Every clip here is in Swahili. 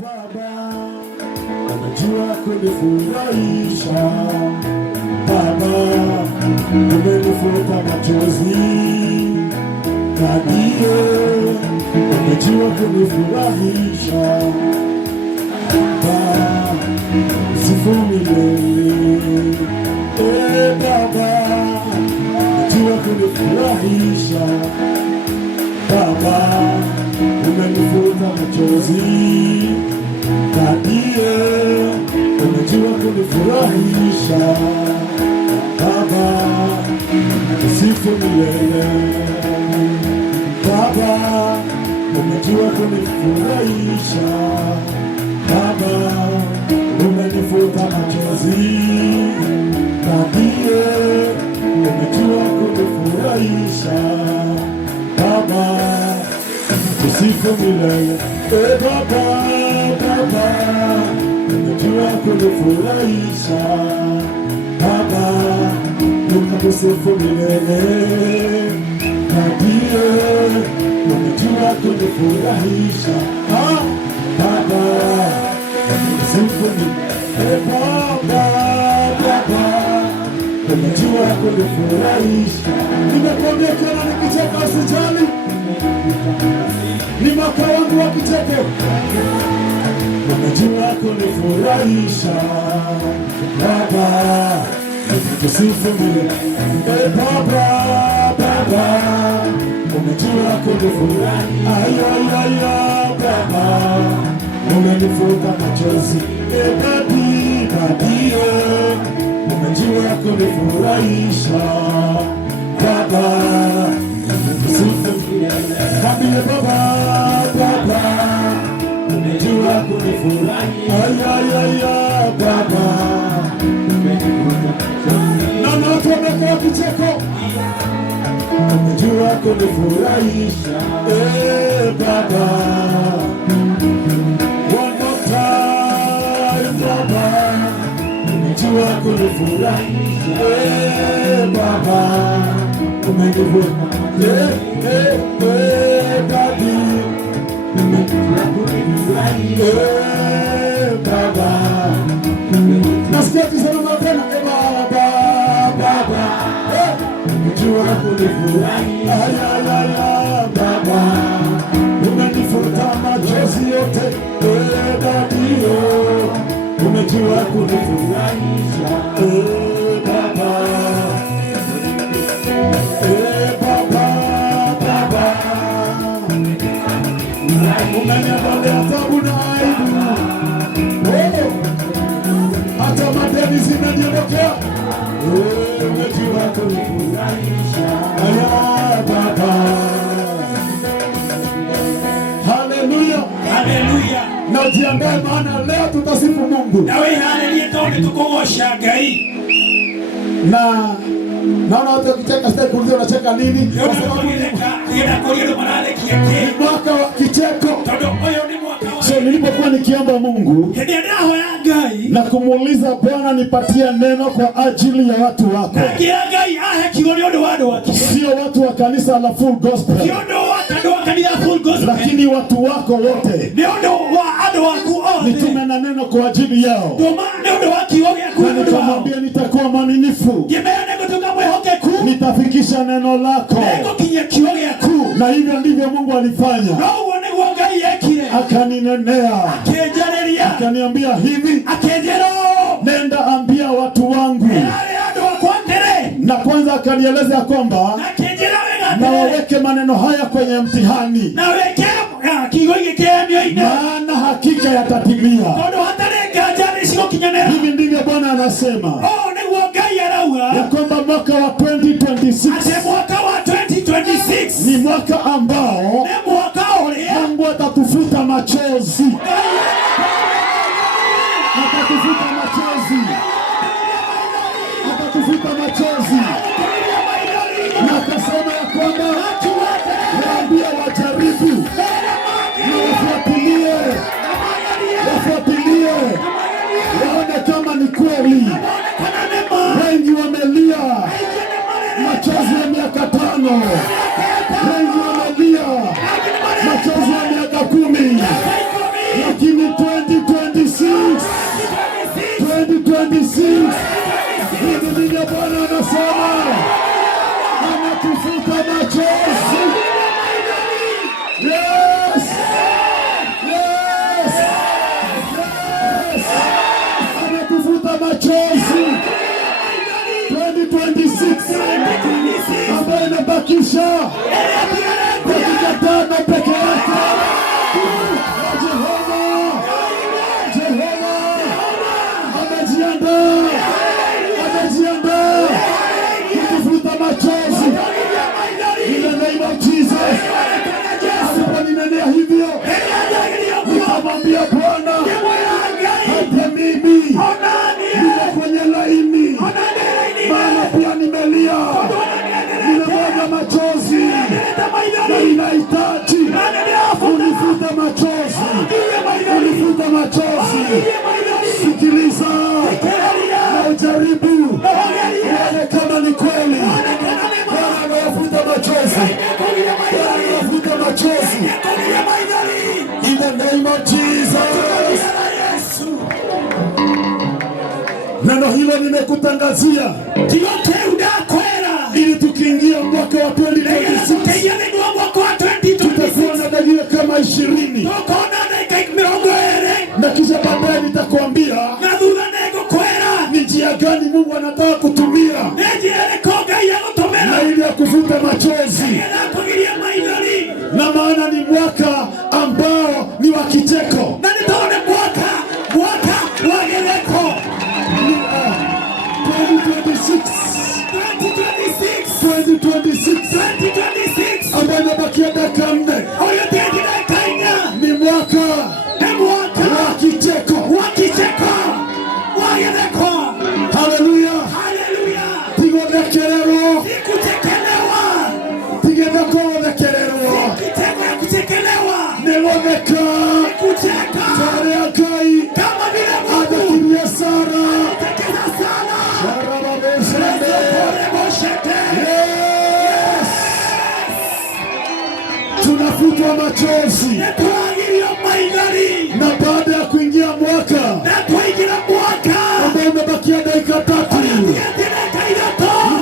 Baba, unajua kunifurahisha. Baba, umenifuta machozi. Ndiye unajua kunifurahisha. Baba, sifu milele. Baba, unajua kunifurahisha. Baba, umenifuta machozi. Ndiye unajua kunifurahisha. Baba, sifu milele. Baba, umejua kunifurahisha. Baba, umenifuta machozi. Ndiye umejua kunifurahisha. Baba, sifu milele. Baba, umejua kunifurahisha. Baba, nitakusifu milele. Ndiye umejua kunifurahisha. Baba, nitakusifu milele. Baba, umejua kunifurahisha. Nimekuambia tena nikicheka usijali. Ni mwaka wangu wa kicheko. Umejua kunifurahisha. Baba, nitakusifu milele. Baba, umejua kunifurahisha. Baba, umenifuta machozi. Ndiye umejua kunifurahisha. Baba, nitakusifu milele. Baba, umejua kunifurahisha. Baba, na watu wamekuwa kicheko. Umejua kunifurahisha. Baba, one more time. Baba, umejua kunifurahisha. Baba, umenifuta. Daddy, Baba, nasikia kusema tena. Baba, umejua kunifurahisha. Baba, umenifuta machozi yote. Daddy, umejua kunifurahisha. Baba, umeniondolea taabu na aibu. Hata madeni zinaniondokea. Umejua kunifurahisha. Baba, haleluya, haleluya. Na jiandae maana leo tutasifu Mungu. Nawe haleluya tone tukogosha Ngai. Na naona watu wakicheka, sitaki kuuliza unacheka nini? Kwa sababu ni mwaka wa kicheko. So nilipokuwa nikiomba Mungu na kumuuliza Bwana nipatie neno kwa ajili ya watu wako, sio watu wa kanisa la Full Gospel, lakini watu wako wote, nitume na neno kwa ajili yao. Na nikamwambia nitakuwa mwaminifu, nitafikisha neno lako. Na hivyo ndivyo Mungu alifanya. Akaninenea, akaniambia hivi, nenda ambia watu wangu. Na kwanza akanieleza kwamba na waweke maneno haya kwenye mtihani, maana hakika yatatimia. Hivi ndivyo Bwana anasema, ya kwamba mwaka wa 2026 ni mwaka ambao Mungu atatufuta machozi. Atatufuta machozi. Atatufuta machozi. Na akasema ya kwamba waambie wajaribu na wafuatilie waone kama ni kweli. Wengi wamelia machozi ya miaka 5. Wengi wamelia machozi ya miaka 10. lakini 2026 hivi ndivyo Bwana anasema, anatufuta machozi. Yes, yes, yes, anatufuta machozi. 2026 ambayo inabakisha dakika 5 peke yake. Jehova amejiandaa kutufuta machozi. In the name of Jesus. Aliponinenea hivyo, nikamwambia Bwana, hata mimi niko kwenye laini, maana pia nimelia, nimemwaga machozi na inahitaji unifuta machozi, unifuta machozi. Sikiliza na ujaribu uone kama ni kweli. Bwana anafuta machozi, Bwana anafuta machozi. In the name of Jesus. Neno hilo nimekutangazia ili tukiingia mwaka wa 2026 tutakuwa na dalili kama 20 na kisha baadaye nitakwambia ni njia gani Mungu anataka kutumia na ili ya kufuta machozi, na maana ni mwaka ambao ni wa kicheko. 2026 ambayo inabakia dakika 4 ni mwaka wa kicheko. Haleluya. Tigothekererwo negoneka tare Ngai athakirie Sara. Tunafutwa machozi na baada ya kuingia mwaka ambao umebakia dakika 3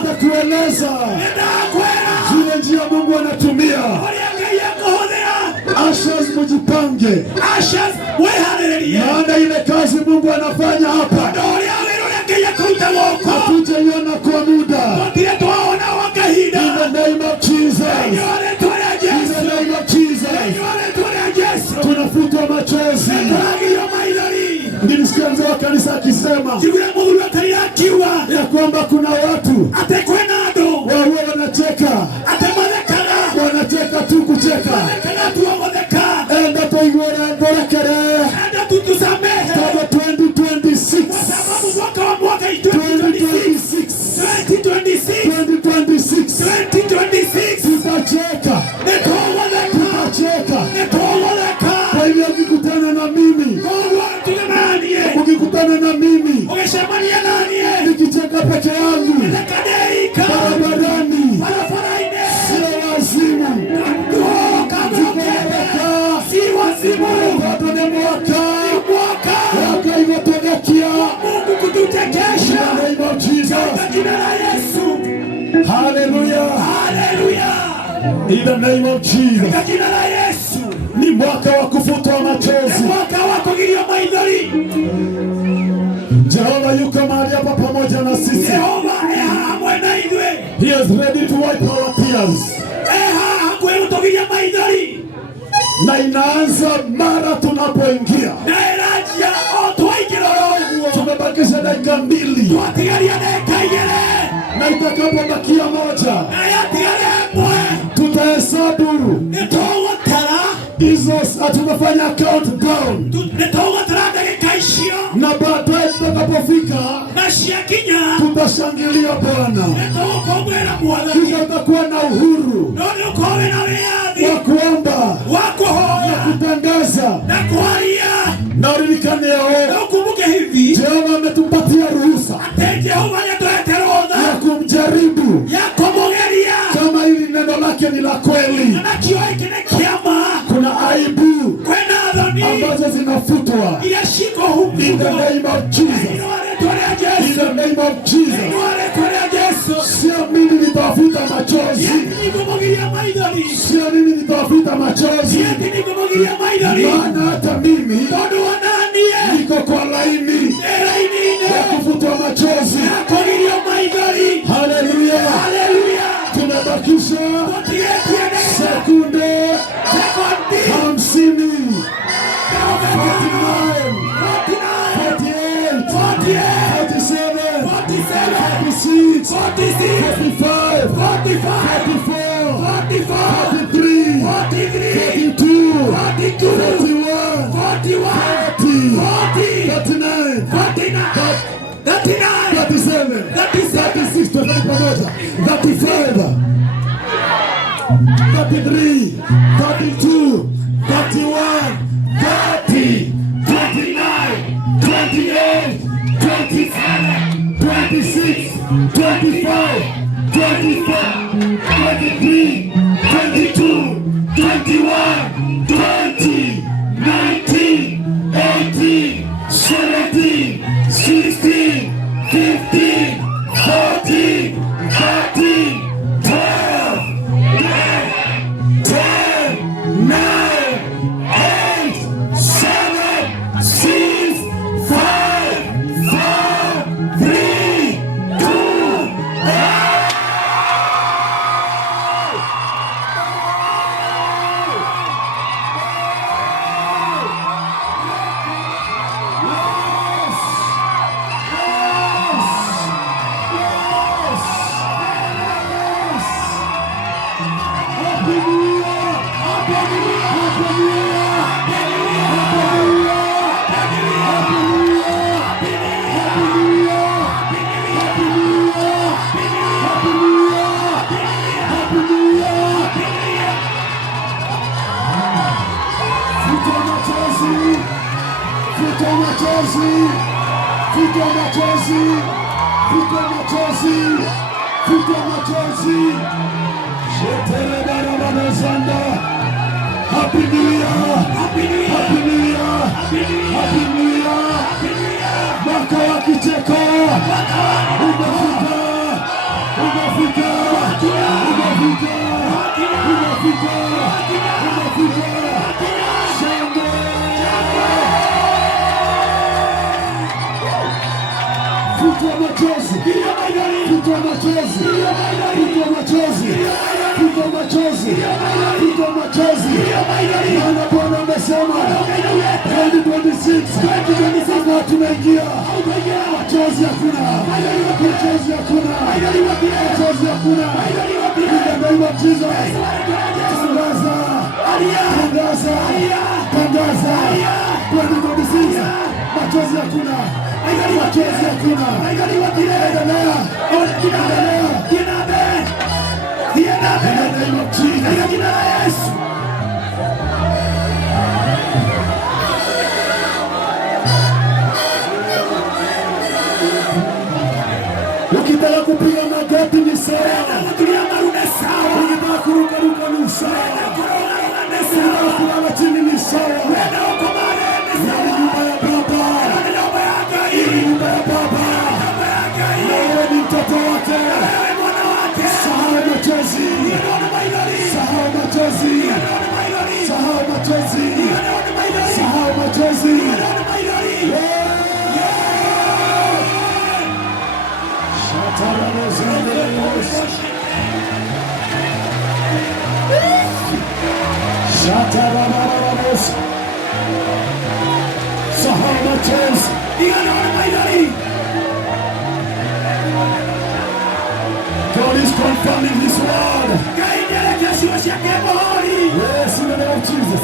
nitakueleza zile njia Mungu anatumia. Ashes, mujipange, maana ile kazi Mungu anafanya hapa hatujaiona kwa muda. In the name of Jesus. In the name of Jesus. Tunafutwa machozi. Nilisikia mzee wa kanisa akisema ya kwamba kuna watu wao wanacheka tu kucheka. Enda toigora ngorekere kama 2026 tutacheka. Kwa hivyo ukikutana na mimi nikicheka peke yangu barabarani, sio wazimu. Mwaka imetugekia. Hallelujah. In the name of Jesus. Ni mwaka wa kufutwa machozi. Jehova yuko mahali hapa pamoja na sisi. He is ready to wipe our tears. Na inaanza mara tunapoingia. Tumebakisha dakika 2. Na itakapobakia 1 tutahesabu hizo, tutafanya countdown. Na baadaye tutakapofika tutashangilia Bwana. Kisha utakuwa na uhuru wa kuomba na kutangaza na ulikane yao. Jehova ametupatia ruhusa ya kumjaribu kama hili neno lake ni la kweli. Kuna aibu ambazo zina zinafutwa. In the name of Jesus. In the name of Jesus. Sio mimi nitafuta machozi. Sio mimi nitafuta machozi. Maana hata mimi niko kwa laini ya kufutwa machozi. Haleluya. Tunabakisha sekunde 50. 33, 32, 31, 30, 29, 28, 27, 26, 25, 24, 23, 22, 21, 20, 19, 18, 17, 16, 15, 14, 13, 12, 10, 9, 8, 7, 6, 5, 4, 3, 2, 1. Happy New Year! Happy New Year! Happy New Year! Happy New Year! Mwaka wa kicheko umefika! Umefika! Umefika! Umefika! Umefika! Shangwe! Futwa machozi! Futwa machozi! Futwa machozi! Futwa machozi! Futwa machozi! Maana Bwana amesema 2026 hapa tunaingia. Machozi hakuna. Machozi hakuna. Machozi hakuna. In the name of Jesus. Tangaza. Tangaza. Tangaza. 2026 machozi hakuna. Machozi hakuna. Endelea. Endelea. In the name of Jesus. Ukitaka kupiga magoti ni sawa. Ukitaka kuruka ni sawa. Ukitaka kulala chini ni sawa. Ni nyumba ya Baba. Ni nyumba ya Baba. Wewe ni mtoto wake. Sahau machozi. Sahau machozi. Sahau machozi. Sahau machozi. Sahau machozi. God is confirming His word. Yes, in the name of Jesus.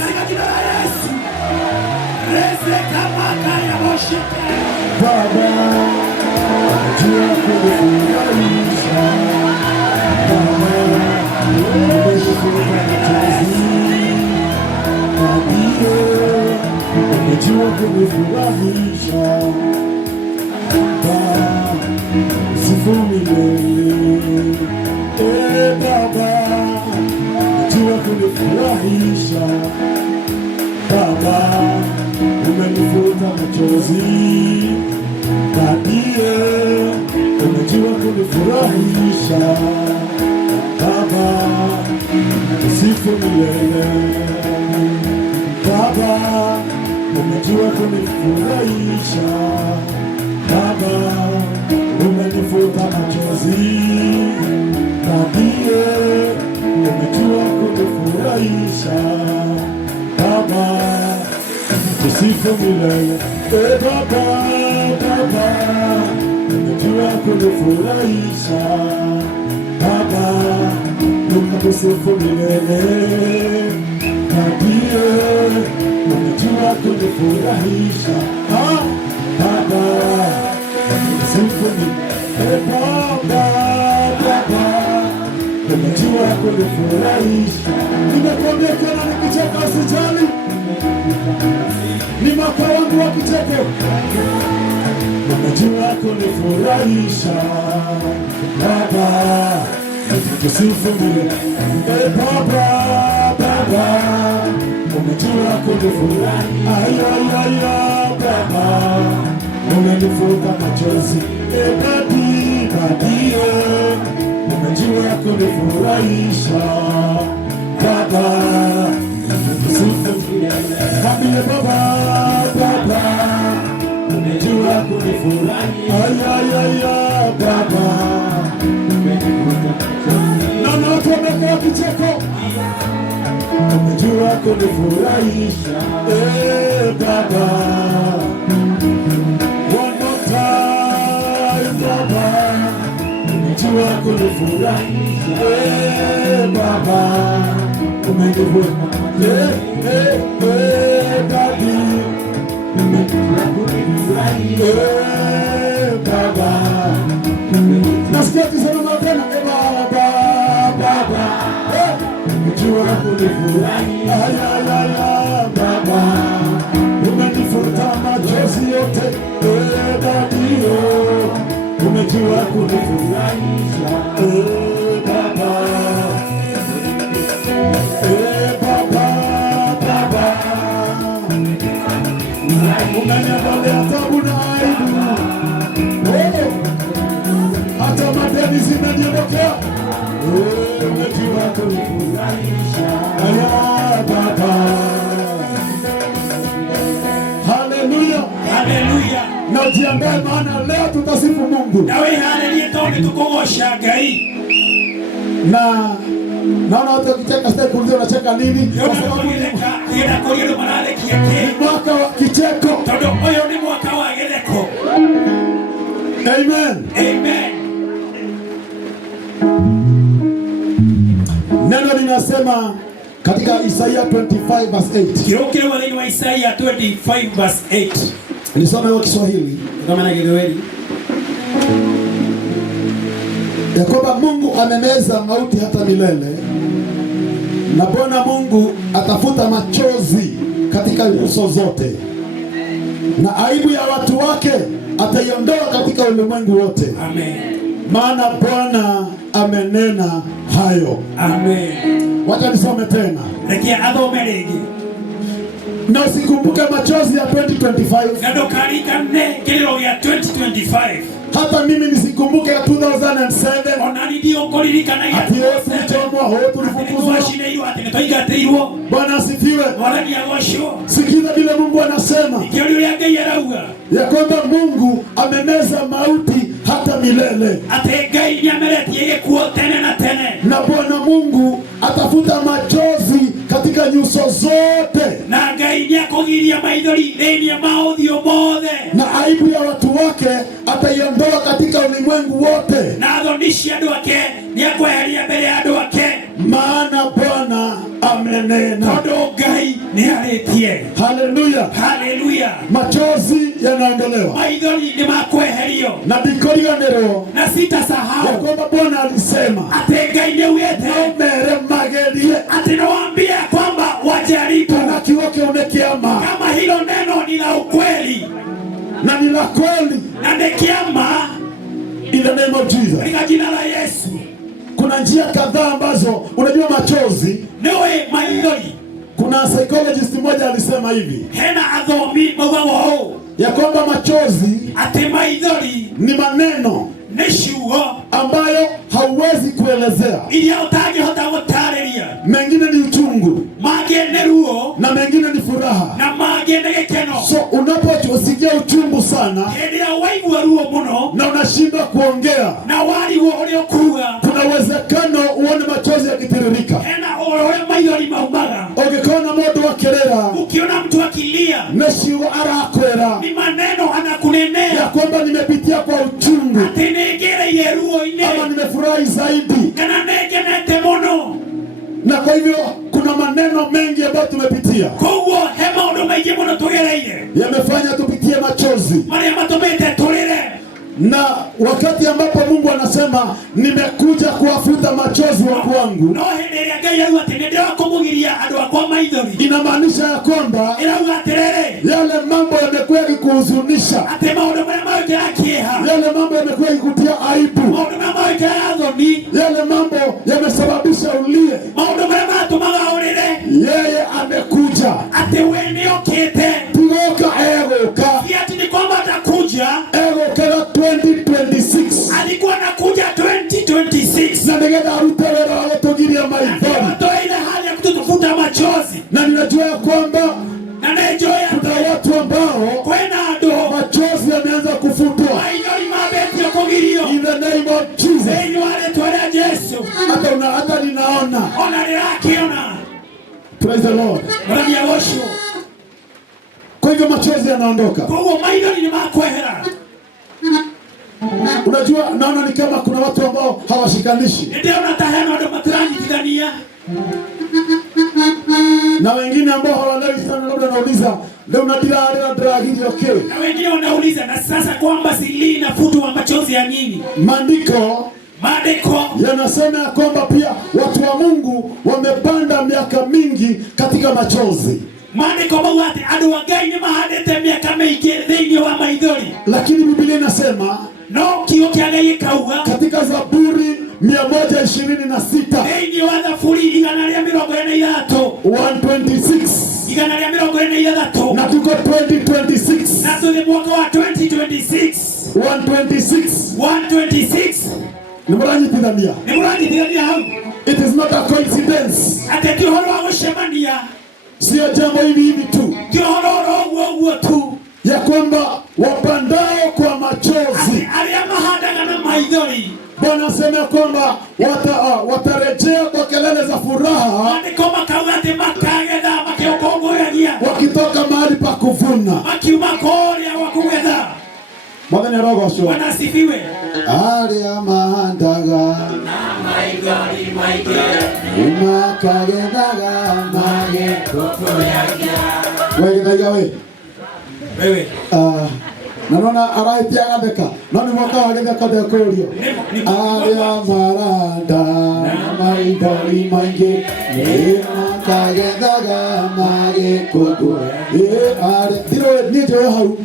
Baba, jua kunifurahisha. Baba, jua kunifurahisha. Baba, sifu milele. Baba, jua kunifurahisha. Baba, umenifuta machozi, na ndiye umejua kunifurahisha. Baba, sifu milele. Baba, umejua kunifurahisha. Baba, umenifuta machozi, na ndiye umejua kunifurahisha. Baba, sifu milele. Baba, Baba, umejua kunifurahisha. Baba, umekusifu milele, na ndiye umejua kunifurahisha. Baba, sifu milele. Baba, Baba, umejua kunifurahisha. Nimekuambia tena nikicheka usijali, ni mwaka wangu wa kicheko. Umejua kunifurahisha. Baba, kusifu milele. Baba, Baba, umejua kunifurahisha. Baba, umenifuta machozi. Dadie, umejua kunifurahisha. Baba, kusifu milele. Baba, Baba, umejua kunifurahisha. Baba, na watu wamekaa kicheko. Umejua kunifurahisha. Baba, one more time. Baba, umejua kunifurahisha. Baba, umenifuta. Daddy, umejua kunifurahisha. Baba, nasikia kisema tena. Baba, umejua kunifurahisha. Baba, umenifuta machozi yote. Daddy, umejua kunifurahisha. Baba, Baba, umeniondolea tabu na aibu. Hata madeni zimeniondokea. Umejua kunifurahisha. Baba, haleluya, haleluya. na jiandae, maana leo tutasifu Mungu. Nawe haleluya, tonde tukogosha Ngai. Na naona watu wakicheka, sasa kuuliza unacheka nini? Kwa sababu ni mwaka wa kicheko. Oyo ni mwaka wa getheko. Amen. Amen. Neno linasema katika Isaiah 25 verse 8. Kirokile wale wa Isaiah 25 verse 8. Nisome kwa Kiswahili. Kama na Kiswahili. Ya kwamba Mungu amemeza mauti hata milele, na Bwana Mungu atafuta machozi katika nyuso zote, na aibu ya watu wake ataiondoa katika ulimwengu wote. Amen. Maana Bwana amenena hayo. Amen. Wacha nisome tena. Rekia adome legi. Na usikumbuke machozi ya 2025. Na dokarika ne kililo ya 2025. Hata mimi nisikumbuke ya 2007. Onani dio kolirika na ya. Ati Yesu mchomwa hotu tulifukuzwa. Bwana asifiwe. Sikiza vile Mungu anasema. Ya kwamba Mungu amemeza mauti hata milele. Na Bwana Mungu atafuta machozi katika nyuso zote. Na aibu ya watu wake ataiondoa katika ulimwengu wote. Maana Bwana amenena. Haleluya. Haleluya. Machozi yanaondolewa. Na bikoriganero. Na sitasahau ya kwamba Bwana alisema naomere magerie. Atinawaambia kwamba wajaribu. Na kiwake umekiama. Kama hilo neno ni la ukweli. Na ni la kweli. Na nekiama. In the name of Jesus. Katika jina la Yesu. Kuna njia kadhaa ambazo unajua machozi. Newe maidoli. Kuna psychologist mmoja alisema hivi, hena athomi maugaga ya kwamba machozi ati maithori ni maneno ambayo hauwezi kuelezea. Mengine ni uchungu na mengine ni furaha. So unaposikia uchungu sana na unashindwa kuongea, kuna uwezekano uone machozi yakitiririka. Ukiona mtu akilea, ukiona mtu akilia, neshiwa arakwera, ni maneno anakunenea ya kwamba nimepitia kwa uchungu, ama nimefurahi zaidi, na kwa hivyo kuna maneno mengi ambayo tumepitia yamefanya tupitie machozi. Na wakati ambapo Mungu anasema nimekuja kuwafuta machozi watu wangu, inamaanisha ya kwamba yale mambo yamekuwa yakikuhuzunisha, yale mambo yamekuwa yakikutia aibu, yale mambo yamesababisha ulie, yeye amekuja tugoka egoka, egoka 2026. Alikuwa anakuja 2026. Na ningenda arutewera wale tugiria maithori. Atoa ile hali ya kutufuta machozi. Na ninajua ya kwamba kuna watu ambao machozi yameanza kufutwa. In the name of Jesus. Hata ninaona. Praise the Lord. Kwa hivyo machozi yanaondoka. Unajua, naona ni kama kuna watu ambao hawashikanishi, na wengine ambao hawalewi sana. Labda nauliza leo unadira dragi okay, na wengine wanauliza na sasa kwamba sili inafutwa machozi ya nini? Maandiko yanasema ya kwamba pia watu wa Mungu wamepanda miaka mingi katika machozi. Lakini Biblia inasema katika Zaburi 126 126 na tuko 2026 126 Nimuranyitithania. It is not a coincidence. Sio jambo hivi tu ya kwamba wapandao kwa machozi, Bwana asema kwamba watarejea kwa kelele za furaha, wakitoka mahali pa kuvuna. Bwana ni roho washo. Bwana asifiwe. Alia mahandaga na maigori maige umakagedaga mage kokoyagia. Wewe naona araitia gadeka nani mwaka wagetheka dekorio. Alia maranda na maigori maige umakagedaga mage kokoyagia. Dilo ni joyo hau.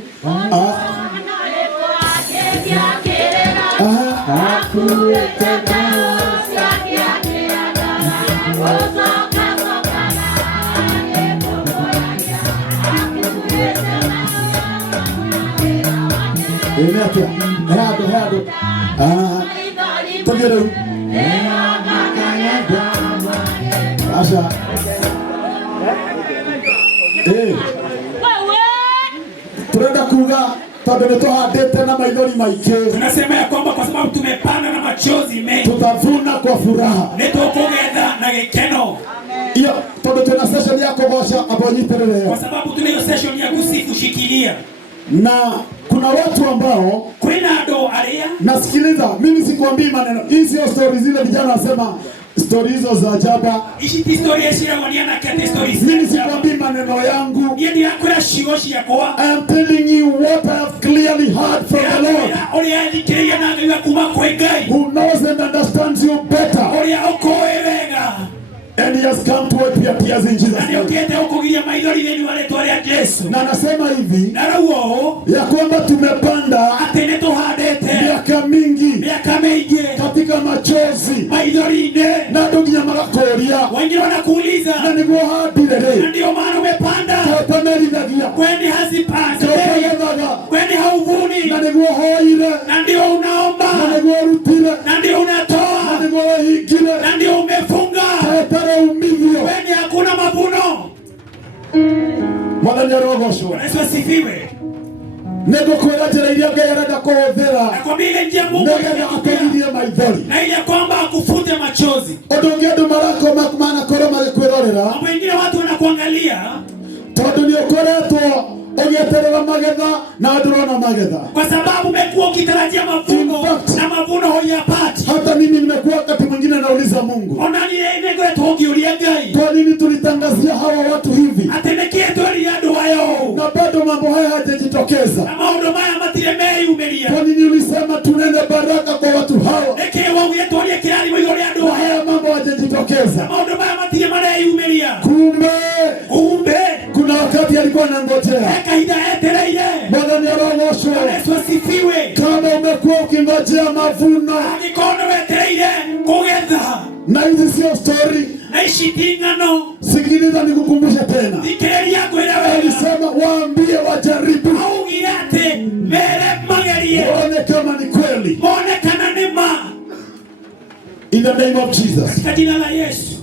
Turenda kuga tunasema ya kwamba kwa sababu tumepanda na machozi mengi, tutavuna kwa furaha. Iyo todo tuna session ya kogosha abonyiterere, kwa sababu tuna hiyo session ya kusifu shikilia. Na kuna watu ambao nasikiliza, mimi sikwambii maneno hizi, stories zile vijana wasema stories hizo za jaba. Mimi sikwambii maneno yangu. I am telling you what I have clearly heard from the Lord, who knows and understands you better. And he has come to wipe your tears in Jesus' name. Na nasema hivi ya kwamba tumepanda miaka mingi katika machozi, na ndugu nyamara koria wengine wanakuuliza na niguo hadirere niguo hoire, na ndio unaomba, na niguo rutire, na ndio unatoa, na niguo hingire, na ndio umefunga, tare umithio, weni hakuna mavuno. Mwathani arogocwo. Yesu asifiwe. Nĩngũkwĩra njĩra iria Ngai arenda kũhũthĩra nakwambia ile njia Mungu nĩgetha akũgirie maithori, na ile kwamba akufute machozi. Ũndũ ũngĩ andũ marakoma manakorwo magĩkwĩrorera, mambo mengine watu wanakuangalia tondũ nĩũkoretwo ũgĩeterera magetha na ndũrona magetha, kwa sababu umekuwa ukitarajia mavuno na mavuno huyapati. Hata mimi nimekuwa wakati mwingine nauliza Mungu, onani nego tuongiulia Ngai, kwa nini tulitangazia hawa watu hivi atendekie tori ando wayo na bado mambo haya hayajitokeza? na maondo maya matiremei umelia. Kwa nini ulisema tunene baraka kwa watu hawa? Eke wangu yetu aliye kirani mwigole ando haya mambo hayajitokeza. Maondo maya matiremei umelia. Kumbe kuna wakati alikuwa anangojea. Eka hida etereire. Bwana ni arogocwo. Yesu asifiwe. Kama umekuwa ukingojea mavuno, agikono wetereire kugetha, na hizi sio story, na ishitingano, sikiliza nikukumbushe tena. Dikeria kwelewe. Alisema waambie wajaribu. Au girate mere magerie. Waone kama ni kweli. Waone kana nema. In the name of Jesus. Katika jina la Yesu.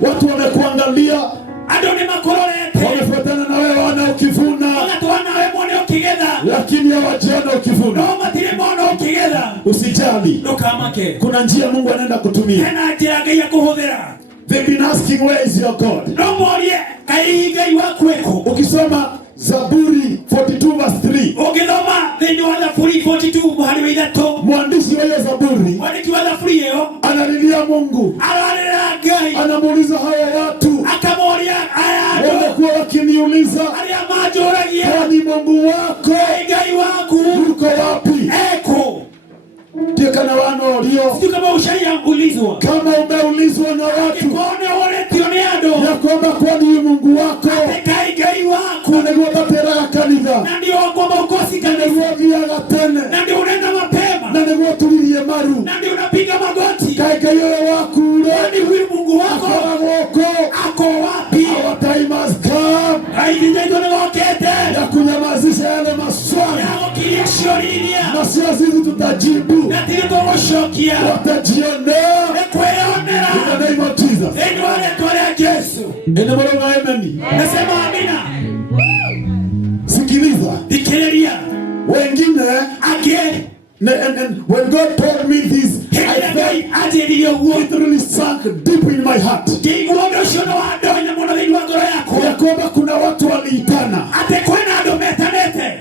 Watu wamekuangalia, adone makororete, wamefuatana na wewe wana ukivuna, wanatuana wewe muone ukigedha, lakini hawajiona ukivuna. no matire muone ukigedha. Usijali, no kamake, kuna njia Mungu anaenda kutumia. tena njia Ngai akuhudhira. They've been asking, where is your God? No morie kai Ngai wakweko. Ukisoma Zaburi 42 verse 3, ukisoma ndio Zaburi 42 muhari wa 3, mwandishi wa hiyo Zaburi walikiwa Zaburi hiyo analilia Mungu, analia Ngai, anamuuliza hawa watu, akamoria aya wamekuwa wakiniuliza, alia majoragia, kwani Mungu wako Ngai wangu yuko wapi? Eko ndio kana wano lio, sio kama ushayaulizwa, kama umeulizwa na watu kuone wale tioneado ya kwamba kwani Mungu wako Ngai wako ndio tatera kanitha, na ndio kwamba ukosi kanisa, ndio vya gatene, na ndio unaenda mapema, na ndio tulilie maru, na ndio unapiga magoti. Ngai wako ni huyu Mungu wako ako wapi? Our time has come. Haijinjaito ni wakete ya kunyamazisha yale maswali yako kilia shorinia, na sio sisi tutajibu, na tili toshokia watajionea ekweonera. In the name of Jesus. Eni wale tole Yesu. Ene mwana amen. Nasema amina. Sikiliza. Dikeria. Wengine again. And when God told me this, I felt it really sunk deep in my heart. Ya kwamba kuna watu waliitana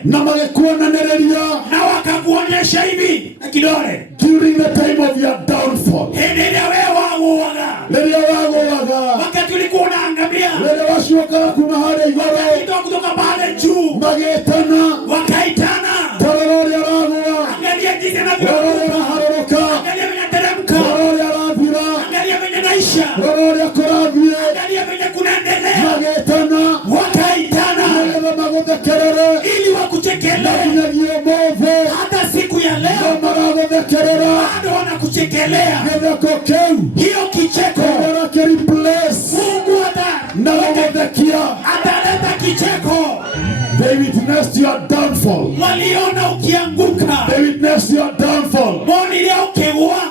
na wangekuwa na nereria na wakakuonyesha hivi na kidole during the time of your downfall. Leria wagowaga wakati ulikuwa unaangamia, leria washuka kuna hali igoro kutoka pale juu magetana wakaitana tarori aragoa, angalia jinsi anavyoharuka, angalia venye teremka, tarori aravira, angalia venye naisha, tarori akoravie, angalia venye kunaendelea, magetana wakaitana leria magothekerere ili wakuchekelea, nagiye movo hata siku ya leo maragothekerera bado wanakuchekelea. Hiyo kicheko Mungu ataleta kicheko. They witnessed your downfall. Waliona ukianguka. They witnessed your downfall. Waliona ukiwa.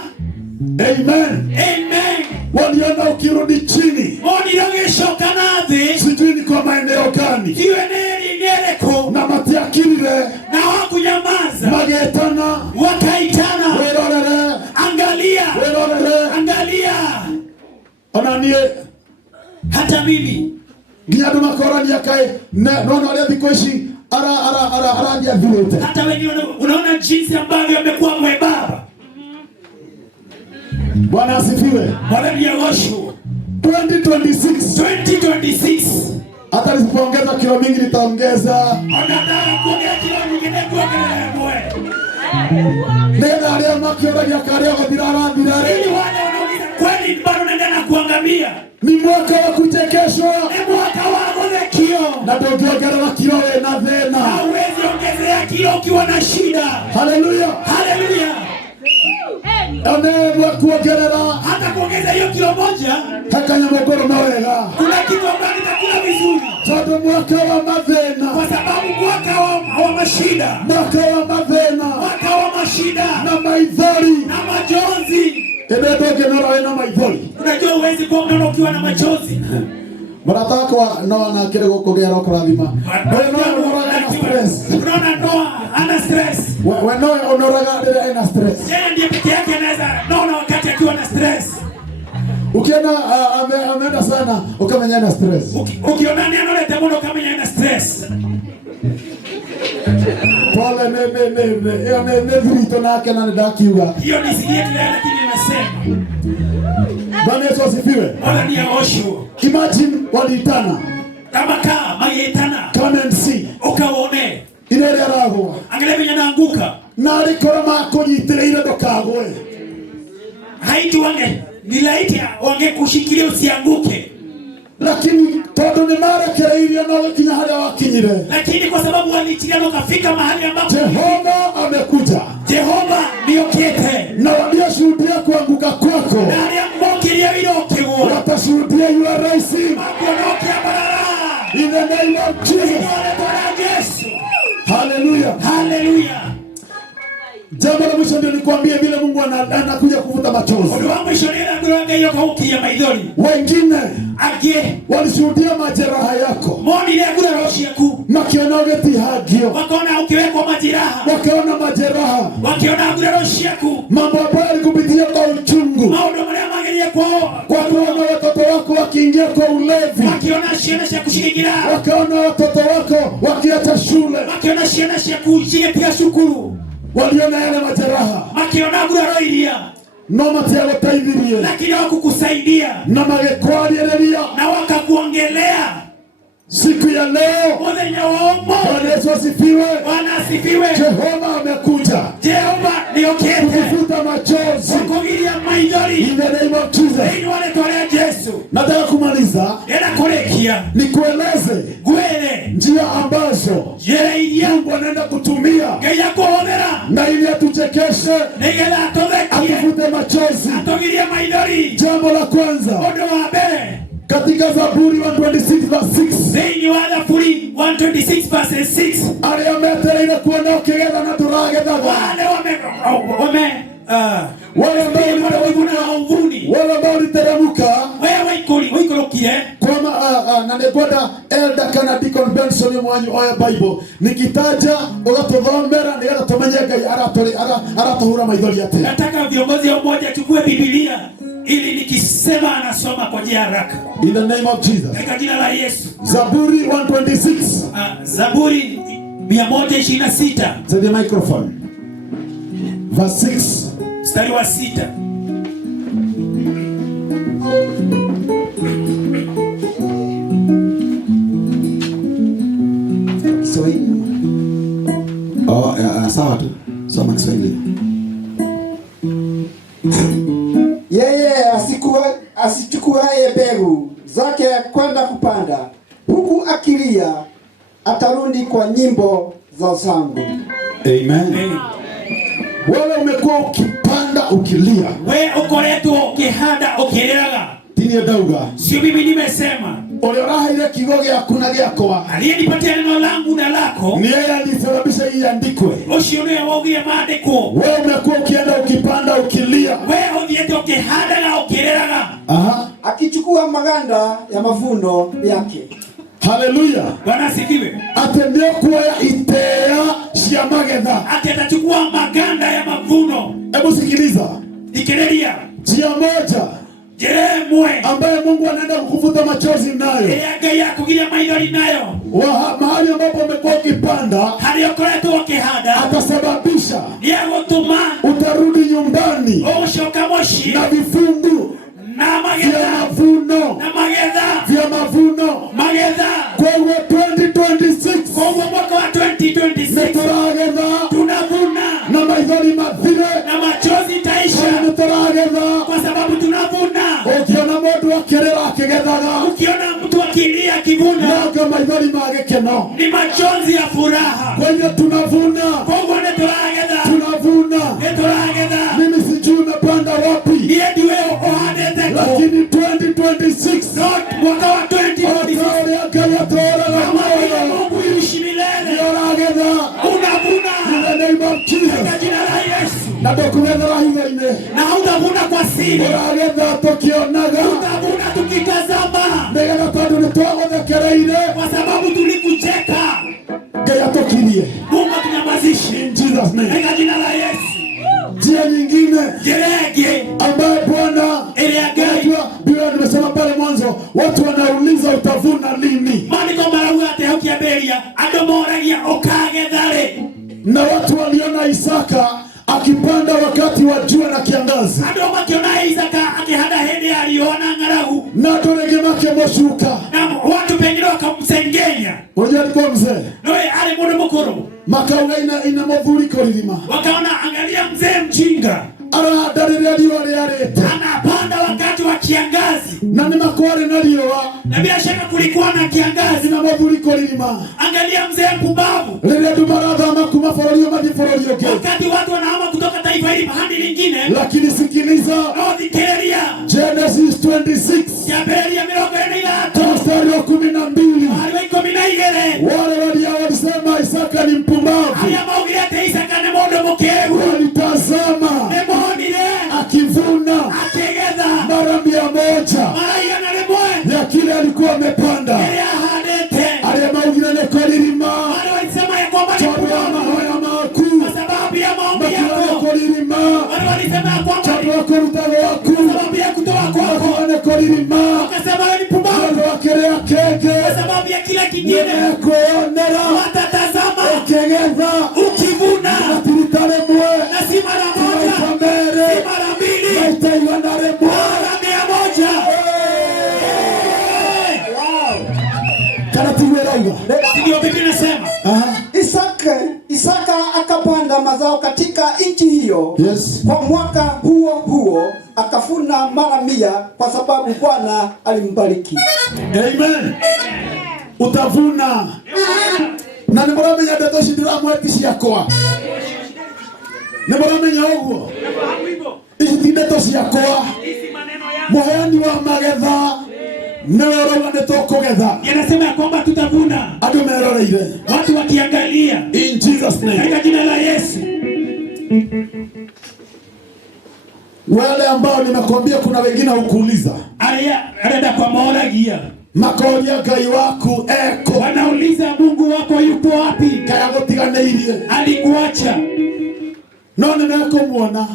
Amen. Amen. Waliona ukirudi chini. Waliona geshoka nadhi. Sijui ni kwa maeneo gani. Iwe neri nereko. Na matiakirire. Na hawakunyamaza. Magetana. Wakaitana. Werorere. Angalia. Werorere. Angalia. Onanie. Hata mimi. Ngiado makora niakae. Nono alia bikoishi. Ara ndia vilete. Hata wengi unaona jinsi ambavyo amekuwa mwebaba. Bwana asifiwe. Bwana ni Yesu. 2026. Hata nisipoongeza kilo mingi nitaongeza. Unataka kuongeza kilo nyingine kuongeza mwe. Nenda alia makiora ya karia kadirara dirare. Ili wale wanauliza kweli bado naendelea kuangamia. Ni mwaka wa kuchekeshwa. Ni mwaka wa kudhekio. Na tukiongeza kilo na thena. Hauwezi ongezea kilo ukiwa na shida. Haleluya. Haleluya. Amen. Kuongerera hata kuongeza hiyo kilo moja hakanya mokoro mawega. Kuna kitu ambacho kitakula vizuri. Todo tondu mwaka wa mathina, kwa sababu mwaka wa mashida, mwaka wa mathina, mwaka wa mashida na maithori na majonzi. Ndoge na maithori. Unajua huwezi kuwa unaona ukiwa na machozi. Marata kwa Noa kile kugera kurathima. Unaona Noa ana stress. Wewe Noa unaoraga ana stress. Yeye ndiye pekee yake anaweza naona wakati akiwa na stress. Ukiona ameenda sana ukamenya na stress. Ukiona ni analeta muno ukamenya na stress. Pole ne vito na kana ndakiuga. Hiyo ni sikia kile lakini nasema. Bwana Yesu asifiwe. Wala ni osho. Imagine walitana. Kama mayetana. Come and see. Ukaone. Ile ragwa. Angalia venye naanguka. Na alikora makonyitire ile ndokagwe. Haiti wange kushikilia usianguke. Lakini todo ni marekereirio no kinya haria wakinyire. Lakini kwa sababu walichilia wakafika mahali ambapo Jehova amekuja. Jehova ndio kiete. Na walioshuhudia kuanguka kwako. Na aliambokilia ile okiwo. Watashuhudia you are rising. Makonokia barara. In the name of Jesus. Hallelujah. Hallelujah. Jambo la mwisho ndio nikwambie vile Mungu anakuja kuvuta machozi. Wengine walishuhudia majeraha yako. Makiona ugethihagio. Wakaona majeraha. Mambo ambayo yalikupitia kwa uchungu. Kwa kuona watoto wako wakiingia kwa ulevi. Wakaona watoto wako wakiacha shule. Waliona yale majeraha. No matiyagutaithirie. Lakini hawakukusaidia. Na magekwariereria. Na wakakuongelea. Siku ya leo. Bwana Yesu asifiwe. Bwana asifiwe. Jehova amekuja. Jehova ndio kiete. Kufuta machozi. Kukugilia maidori. In the name of Jesus. Ni wale tolea Yesu. Nataka kumaliza. Nikueleze. Njia ambazo Mungu anaenda kutumia. Na ili atuchekeshe. Atufute machozi. Jambo la kwanza. Katika Zaburi 126 verse 6. Aliametereire kuona ukigetha na turagetha. Wale ambao uliteremka kwa na negoda elder kana Deacon Benson mwanyu oya Bible nikitaja ugatuthomera nigetha tumenye Ngai aratuhura maithori ate. Nataka viongozi mmoja achukue Biblia ili nikisema anasoma kwa njia haraka. In the name of Jesus. Katika jina la Yesu. Zaburi 126. Zaburi 126. To the microphone. Verse 6. Mstari wa 6. Sawa tu. Soma Kiswahili. Yeye asichukuaye mbegu zake kwenda kupanda, huku akilia, atarudi kwa nyimbo za zangu. Amen. Wewe umekuwa ukipanda ukilia. Wewe ukoletwa ukihanda ukiliraga. Tini ndauga. Sio mimi nimesema. Ole orahaire kigo gyaku na gyakwa. Aliyenipatia neno langu na lako. Ni yeye alisababisha hii andikwe. Usione waogie maandiko. Wewe umekuwa ukienda ukipanda ukilia. Wewe ulienda ukihanda na ukiliraga. Akichukua maganda ya mavuno yake. Hallelujah. Bwana asifiwe. Atendea kuoya itea cia magetha. Atachukua maganda ya mavuno. Hebu sikiliza. Ikirelia. Njia moja. Jeremwe. Ambaye Mungu anaenda kukuvuta machozi nayo. Yeye akugilia maidori nayo. Mahali ambapo umekuwa ukipanda. Haliokoletu wakihada. Atasababisha. Yagotuma. Utarudi nyumbani. Oshoka moshi. Na vifungu. Na magedha. Vya mavuno. Na magedha. Vya mavuno. Magedha. Kwa 2026. Kwa mwaka wa 2026. Netoragedha. Tunavuna. Na maidhori mathire. Na machozi taisha. Netoragedha. Kwa sababu tunavuna. Ukiona mundu akirira akigethaga. Ukiona mtu akilia akivuna. Naga maidhori magekeno. Ni machozi ya furaha. Kwa hivyo tunavuna. Kwa hivyo netoragedha. Tunavuna. Netoragedha. Mimi sijui umepanda wapi. Ndiye ndiwe ohadete. Lakini 2026. Mwaka wa 2026. na ndokugetha hitho-inĩ, na hautavuna kwa siri, ũragetha tũkĩonaga, utavuna tukitazama, nĩgetha tondũ nĩtwagũthekereire, kwa sababu tulikucheka. Ngai atũkirie. Mungu atunyamazishe In Jesus name. katika jina la Yesu. Njia nyingine Jerege ambaye Bwana Eliagai Biblia nimesema pale mwanzo, watu wanauliza utavuna lini? Maandiko marauga ati haukiambiria andũ moragia ũkagethare, na watu waliona Isaka akipanda wakati wa jua na kiangazi, andũ makiona Isaka akihanda hĩndĩ ya riũa na ng'aragu, na ndũrĩgĩ makĩmũcuka, na watu pengine wakamsengenya. Unajua alikuwa mzee, Noe ali mũndũ mũkũrũ, makauga ina mũthuri kũrima, wakaona angalia mzee mjinga arahanda rĩrĩa riũa rĩarĩte, anapanda wakati wa kiangazi, na nĩ makwarĩ na riũa, na bila shaka kulikuwa na kiangazi, na mũthuri kũrima. angalia mzee mpumbavu, Rĩrĩa andũ marathama kuma bũrũri ũmwe bũrũri ũngĩ, wakati watu wanahama kutoka taifa hili hadi lingine. lakini sikiliza Thikĩrĩria Genesis 26 Kĩambĩrĩria 23 mstari wa 12, hadi wa 12, wale walisema Isaka ni mpumbavu arĩa maugire atĩ Isaka nĩ mũndũ mũkĩĩgu, walitazama nĩmonire akivuna akĩgetha mara 100 mara 100 ya kile alikuwa amepanda. kĩrĩa ahandĩte. Arĩa maugire nĩ kũrima Wale walisema ya kwamba ni tondũ ya mpumbavu mahoya maku, kwa sababu ya maombi makiuga yako. kũrima Wale walisema ya kwamba tondũ ni wa kũruta gwaku, kwa sababu ya kutoa kwako. makiuga nĩ kũrima Wakasema wewe ni mpumbavu tondũ wa kĩrĩa kĩngĩ kwa sababu ya kila kingine. nĩmekwonera Watatazama ũkĩgetha ukivuna, matirita rĩmwe, na si mara moja, maita merĩ, si mara mbili, maita 100. mara 100. Kana tiwe rauga. Ndio Biblia inasema. Isaka akapanda mazao katika nchi hiyo. Yes. Kwa mwaka huo huo akavuna mara 100 kwa sababu Bwana alimbariki. Amen. Utavuna. Na nĩmũramenya ndeto ici ndiramweti ciakwa. Nĩmũramenya ũguo. Ici ti ndeto ciakwa. Mũheani wa magetha nĩwe ũrauga nĩtũkũgetha. Yanasema ya kwamba tutavuna. Andũ meroreire. Watu wakiangalia. In Jesus name. Katika jina la Yesu. Wale ambao nimekwambia kuna wengine hukuuliza. Anaenda kwa maoragia. Makoria Ngai waku eko. Wanauliza Mungu wako yupo wapi? Kaya gũtiganĩirie. Alikuacha. No nĩmekũmuona.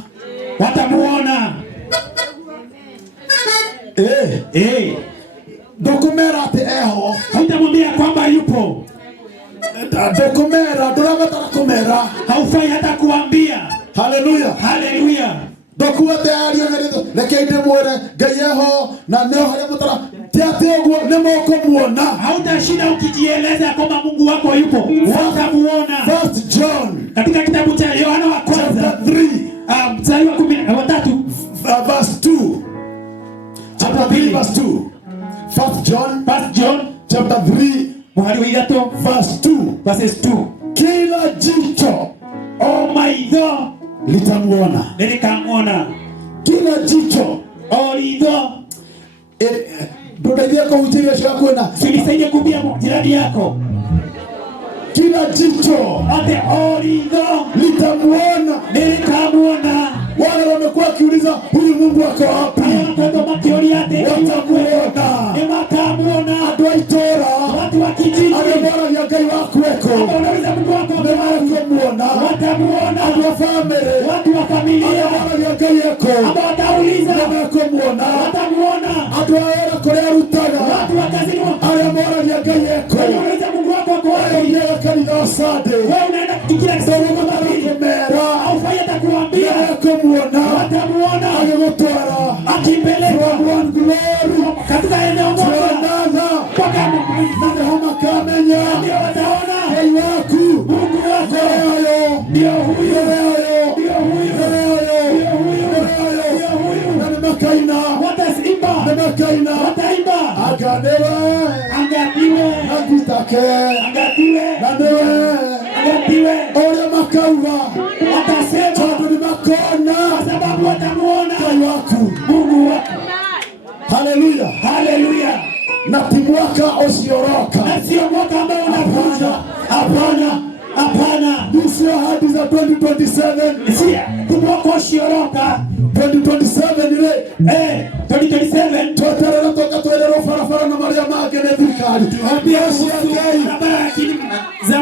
Watamuona. Ndũkũmera atĩ eho. Hautamwambia kwamba yupo. Ndũkũmera, ndũrabatara kũmera. Haufai hata kuambia. Haleluya. Haleluya. Ndũkuga tayari na rĩtho. Reke ndĩmwĩre Ngai eho na nĩho harĩa mũtara. Ti atĩ ũguo nĩmũkũmuona. Hautashinda ukijieleza kwamba Mungu wako yupo. Watamuona. 1 John. Katika kitabu cha Yohana wa kwanza 3. Mstari wa 13. Verse 2. Chapter 3 verse 2. 1 John chapter 3 muhari wa gatatu verse 2. verses 2. Kila jicho maitho litamuona. Nilikamwona. Kila jicho maitho. Ndio kuhujiria shaka kwenda. Sinisaidie kumbia jirani yako. Kila jicho ate maitho litamuona. Nilikamwona. Wale wamekuwa kiuliza huyu Mungu wako wapi? Watamuona. Watu wa itora. Watu wa kijiji. Ademora ya Ngai wako eko. Wanauliza Mungu wako watamuona. Watamuona. Watu wa family. Watu wa familia. Ademora ya Ngai eko. Ambao watauliza. Watamuona. Watamuona. Watu wa era Korea rutaga. Watu wa kazini. Ademora ya Ngai eko. Wanauliza Mungu wako wako wapi? Yeye kanisa sade. Wewe unaenda kukikia kisomo kama mera. Au fanya atakuambia. Watamuona. Watamuona. Agotwara. Akipeleka one glory. Katika eneo moja. Mpaka Mungu kamenya. Ndio wataona. Ngai waku. Mungu wako. Ndio huyo. Ndio huyo. Namakaina. Watasimba. Namakaina. Wataimba. Agadewe. Angatiwe. Angitake. Angatiwe. Nadewe. Angatiwe. Ole makauga. Watasema. Tatu ni makona. Kwa sababu watamuona. Ngai waku. Mungu wako. Haleluya. Haleluya. Na timwaka usioroka. Na sio mwaka ambao unakuja. Hapana. Hapana. Nisi hizo ahadi za 2027 tumwako shioroka 2027 ile 2027 tutarera toka tuelero farafara na Maria magene vikali barabara za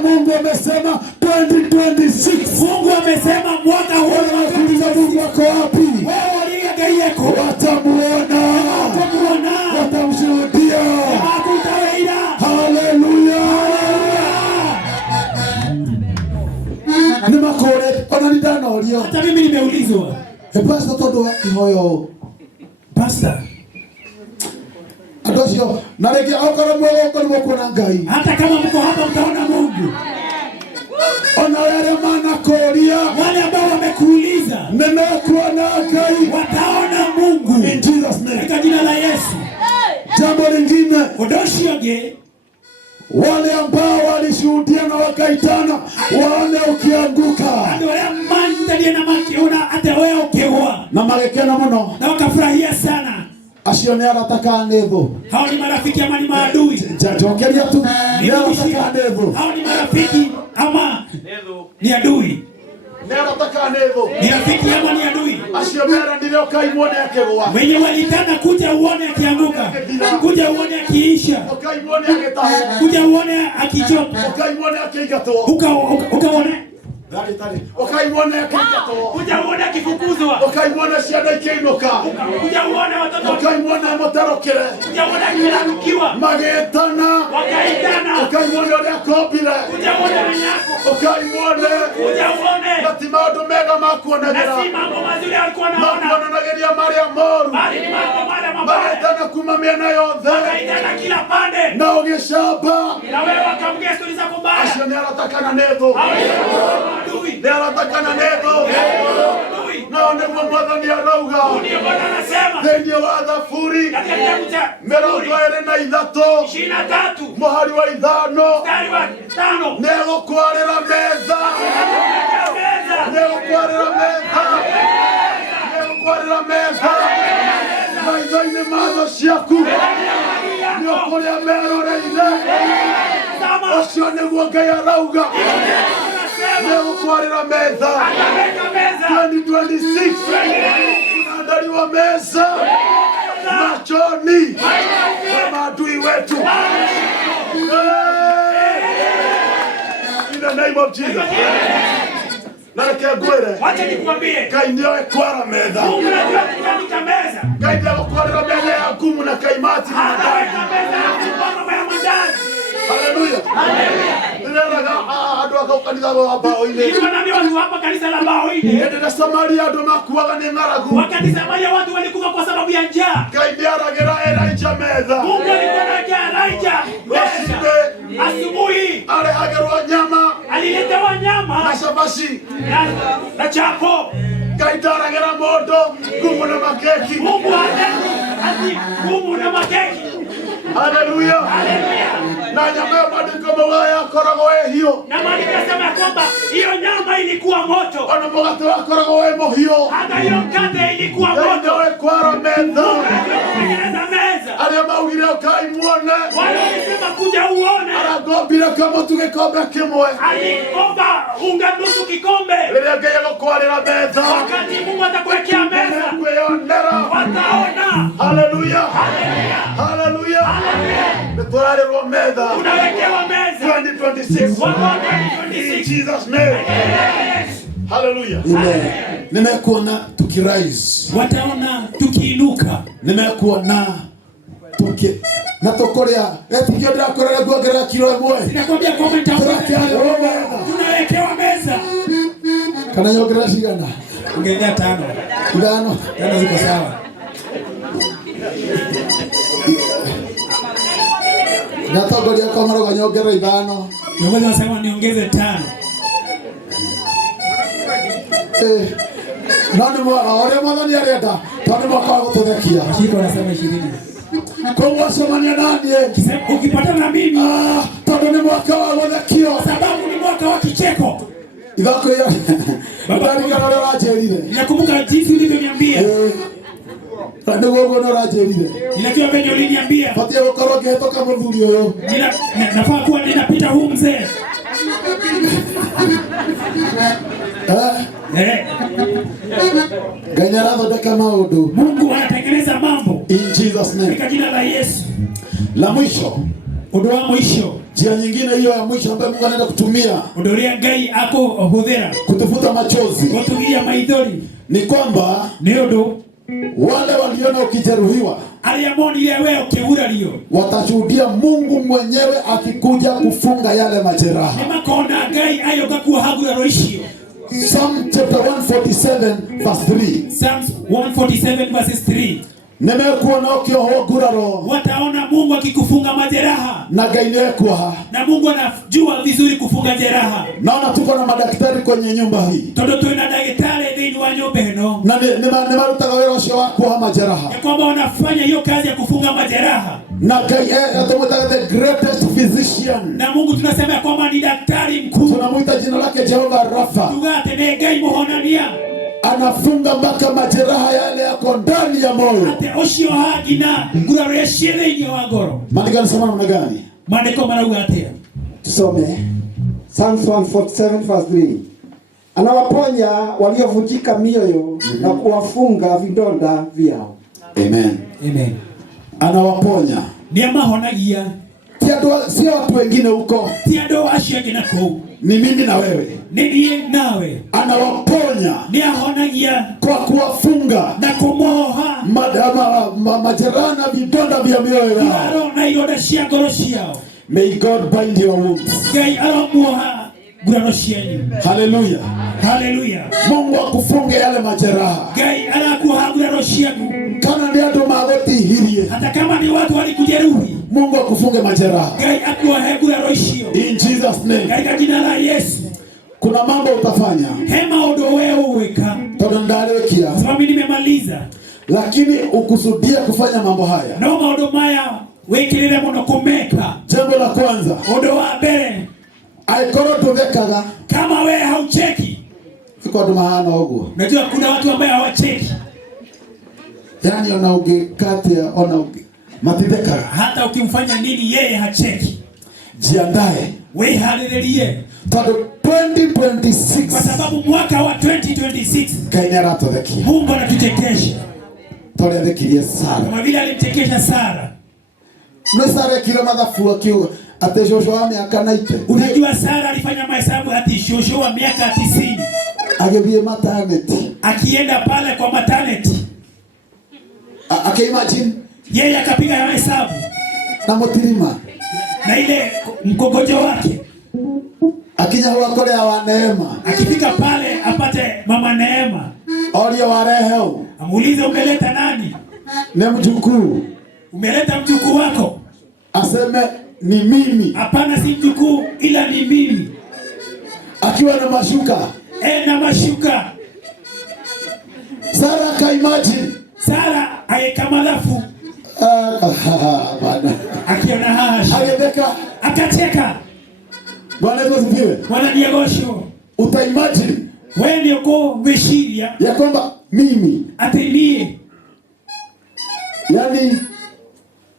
Mungu amesema 2026. Mungu amesema mwaka huu kuuliza Mungu wako wapi? wewe uliyegayeko watamuona watamshuhudia. Haleluya. Ni makore ona nidanorio. Hata mimi nimeulizwa. Pastor todo kihoyo. Pastor. Adosio na rege okora mwe okora mko ngai. Hata kama mko hapa mtaona Mungu. Ona wale maana koria wale ambao wamekuuliza nimekuwa na ngai wataona Mungu in Jesus name. Katika jina la Yesu. Jambo lingine Odoshioge wale ambao walishuhudia na wakaitana waone ukianguka ndio ya mandali na makiona hata wewe ukiwa na marekena mno na wakafurahia sana. Asione anataka nevo. Hao ni marafiki ama ni maadui? Jokeria tu. Anataka nevo. Hao ni marafiki ama ni adui? Anataka nevo. Ni rafiki ama ni adui? Asione ndio kaimwone akegwa. Wenye walitana kuja uone akianguka, kuja uone akiisha, Ukaimwone aketaha, kuja uone akichoka, ukaimwone akigato, ukaone ukaimwone akigato, kuja uone akifukuzwa, ukaimwone ciana ikeinuka, kuja uone watoto, ukaimwone motarokere, kuja uone akilanukiwa, magetana, wakaitana, ukaimwone ole akobile, kuja uone wenyako, ukaimwone, kuja uone natimado mega makuonagera, na si mambo mazuri alikuwa anaona, makuonageria Maria moru, bali ni mambo mabaya, magetana kumamia na yothe, wakaitana kila pande, na ugeshaba, na wewe wakamgea stori zako mbaya. asione anataka na nevo. Adui. Nerataka na nevo. Adui. Na ndivyo Mwathani arauga. Ndio Bwana anasema. Ndio wathaburi. Katika kitabu cha Mĩrongo ĩrĩ na ithatũ 23 mũhari wa ithano mstari wa 5 nĩgũkwarĩra metha nĩgũkwarĩra metha nĩgũkwarĩra metha maitho-inĩ ma thũ ciaku nĩũkũrĩa meroreire ũcio nĩguo Ngai arauga nĩgũkwarĩra metha 2026 tunaandaliwa meza machoni na maadui wetu. In the name of Jesus. Na kegwere. Wacha nikwambie. Ngai ndio ekwara metha. Mungu anajua kuandika meza. Ngai ndio ekwara metha ya ngumu na kaimati na ndani. Meza ya ngumu ya mandani. Hallelujah. Hallelujah. Ninaga adu akakanisa wa bao ile. Ndio nani watu hapa kanisa la bao ile. Ndio Samaria ndo makuaga ni ngaragu. Wakati Samaria watu walikufa kwa sababu ya njaa. Ngai ndio aragera Elijah metha. Mungu alikuwa anajaa Elijah. Asubuhi alihagerwa nyama. Aliletewa nyama na shabashi na chapo. Ngai ndaragera mondo ngumu na makeki. Mungu ati ngumu na makeki. Hallelujah. Hallelujah. Na nyama ya maandiko mawaya korogo hiyo. Na maandiko yanasema kwamba hiyo nyama ilikuwa moto. Ona mkate wa korogo mohio. Hata hiyo mkate ilikuwa moto. Ndio kwara metha. Kutengeneza meza. Ale maugire kai muone. Wale walisema kuja uone. Aragombire kama tugekombe kimwe. Alikomba unga nusu kikombe. Ile ngeye gukwarira metha. Wakati Mungu atakuwekea meza. Kuonera. Wataona. Hallelujah. Hallelujah. Hallelujah. Tunawekewa metha. Unawekewa meza. 2026. In Jesus name. Hallelujah. Nimekuona tukirise. Wataona tukiinuka. Nimekuona na tokorea etikio ndio akorera kuongerera kilo imwe. Sinakwambia kwamba tunawekewa meza. Kana nyongerera cigana? Ongelea 5. 5. 5 ziko sawa. Na tokorea kama roga nyongerera 5. Mungu anasema niongeze 5. Nani wale mwadhani arenda tani mwaka wa kututhekia. Shiko anasema 20. Kwa wasomania nani ukipatana na mimi tani ni mwaka wa kututhekia sababu ni mwaka wa kicheko. Idhako ya baba ni kana leo ajerire. Nakumbuka jinsi ulivyoniambia. Ndio wewe ndio ajerire. Ninajua venye uliniambia. Patia ukoroge toka mvuli huyo. Nafaa kuwa ninapita huu mzee. Ganyara dodeka maudu. Mungu anatengeneza mambo. In Jesus name. Katika jina la Yesu. La mwisho. Undu wa mwisho. Njia nyingine hiyo ya mwisho ambayo Mungu anaenda kutumia. Undu ria Ngai ako hudhera. Kutufuta machozi. Kutugia maithori. Ni kwamba ni undu wale waliona ukijeruhiwa watashuhudia Mungu mwenyewe akikuja kufunga yale majeraha. Psalm chapter 147 verse 3. Psalms 147 verses 3. Nimekuona ukiohoguraro. Wataona Mungu akikufunga majeraha. Na gainekwa. Na Mungu anajua vizuri kufunga jeraha. Naona tuko na madaktari kwenye nyumba hii. Todo tuna daktari ndani wa nyumba hino. Na ni marutaga wera ucio wa kuoha majeraha. Ya kwamba wanafanya hiyo kazi ya kufunga majeraha. Na atamwita the greatest physician. Na Mungu tunasema kwamba ni daktari mkuu. Tunamuita jina lake Jehova Rafa. Tugate ne Ngai muhonania. Anafunga mpaka majeraha yale yako ndani ya moyo. Ate oshio hagina nguraro shele wa goro. Maandiko yanasema namna gani? Maandiko marauga atia. Tusome Psalms 147 verse 3. Anawaponya waliovunjika mioyo na kuwafunga vidonda vyao. Amen. Amen. Anawaponya. Ni amahonagia. Si watu wengine huko. Tiado ashiyake nako. Ni mimi na wewe. Niye nawe. Anawaponya. Ni ahonagia. Kwa kuwafunga. Na kumoha. Majeraha na vidonda vya mioyo yao. Na iodashia goroshia. May God bind your wounds. Gai aramuha guraroshieni. Hallelujah. Hallelujah. Mungu akufunge yale majeraha. Gai arakuha guraroshieni. Kana ni ando magoti hirie. Hata kama ni watu walikujeruhi. Mungu akufunge majeraha. Gai akuha guraroshio. In Jesus name. Gai kwa jina la Yesu. Kuna mambo utafanya. Hema odo wewe uweka. Tonandalekia. Sababu nimemaliza. Lakini ukusudia kufanya mambo haya. Noma odo maya wekirire muno kumeka. Jambo la kwanza. Odo wa mbere. Aikoro tuvekaga. Kama wewe haucheki. Fiko ndo maana huko. Unajua kuna watu ambao hawacheki. Yani ona matideka. Hata ukimfanya nini yeye hacheki. Jiandae. Wewe haleluya. Tado 2026. Kwa sababu mwaka wa 2026 kainera tothekia. Mungu anatuchekesha. Tole thekirie Sara. Kama vile alimchekesha Sara. Sara kila madhafu akiwa ate shosho wa miaka 90. Unajua Sara alifanya mahesabu ati shosho wa miaka 90. Agebie maternity. Akienda pale kwa maternity. Imagine yeye akapiga hesabu na mutirima na ile mkogojo wake. Akinya wakole wa Neema. Akifika pale apate mama Neema. Olio wareheu. Amuulize umeleta nani? Ni mjukuu. Umeleta mjukuu wako? Aseme ni mimi. Hapana, si mjukuu ila ni mimi. Akiwa na mashuka. Na mashuka. Sara ka imagine. Sara ayekamalafu. Bwana. Akiona hashi. Alibeka. Akacheka. Bwana asifiwe. Bwana diagosho. Uta imagine. Wewe ndio uko ngeshiria. Ya kwamba mimi. Atendie. Yani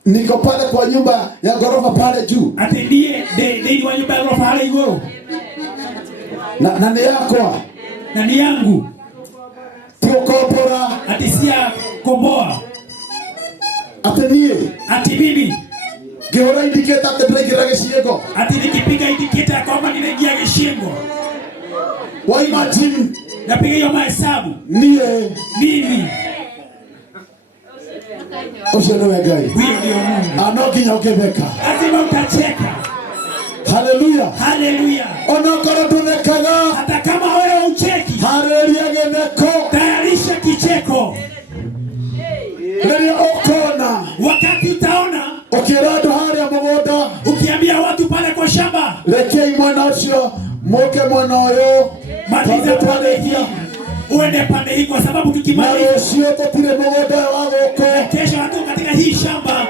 niko pale kwa nyumba ya gorofa pale juu. Atendie de wa nyumba ya gorofa pale igoro. Na ni yako. Na ni yangu. Tio kopora. Atisia komboa. Atendie. Ati mimi. Gehora indicator ate breaker geshiego. Ati nikipiga indicator kwamba ninaingia geshiego. Wa imagine. Napiga hiyo mahesabu. Nie. Mimi. Oshano wegai. Huyo ndio Mungu. Anokinya ukebeka. Lazima utacheka. Hallelujah. Hallelujah. Onokoro tunekaga. Hata kama wewe ucheki. Haleluya geneko. Tayarisha kicheko. Ndio okona. Wakati utaona. Ukirado hali ya mwoda. Ukiambia watu pale kwa shamba. Lekei mwana ucio. Moke mwana oyo. Maliza pale hii. Uende pande hii kwa sababu tukimaliza. Na ucio totire mwoda wako. Kesho watu katika hii shamba.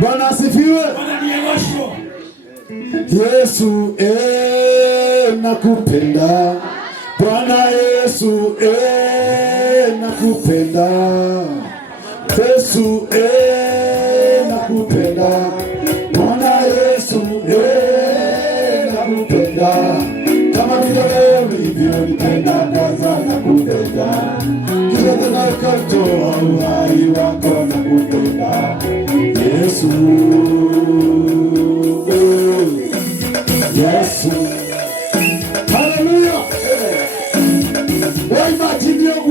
Bwana asifiwe. Bwana diagosho. Yesu nakupenda. Bwana Yesu nakupenda. Yesu nakupenda. nakupenda, Bwana Yesu nakupenda, kama vile wewe ulivyonipenda kwanza nakupenda, kila nitakapotoa uhai wako nakupenda Yesu, Yesu. Haleluya. Imagine yako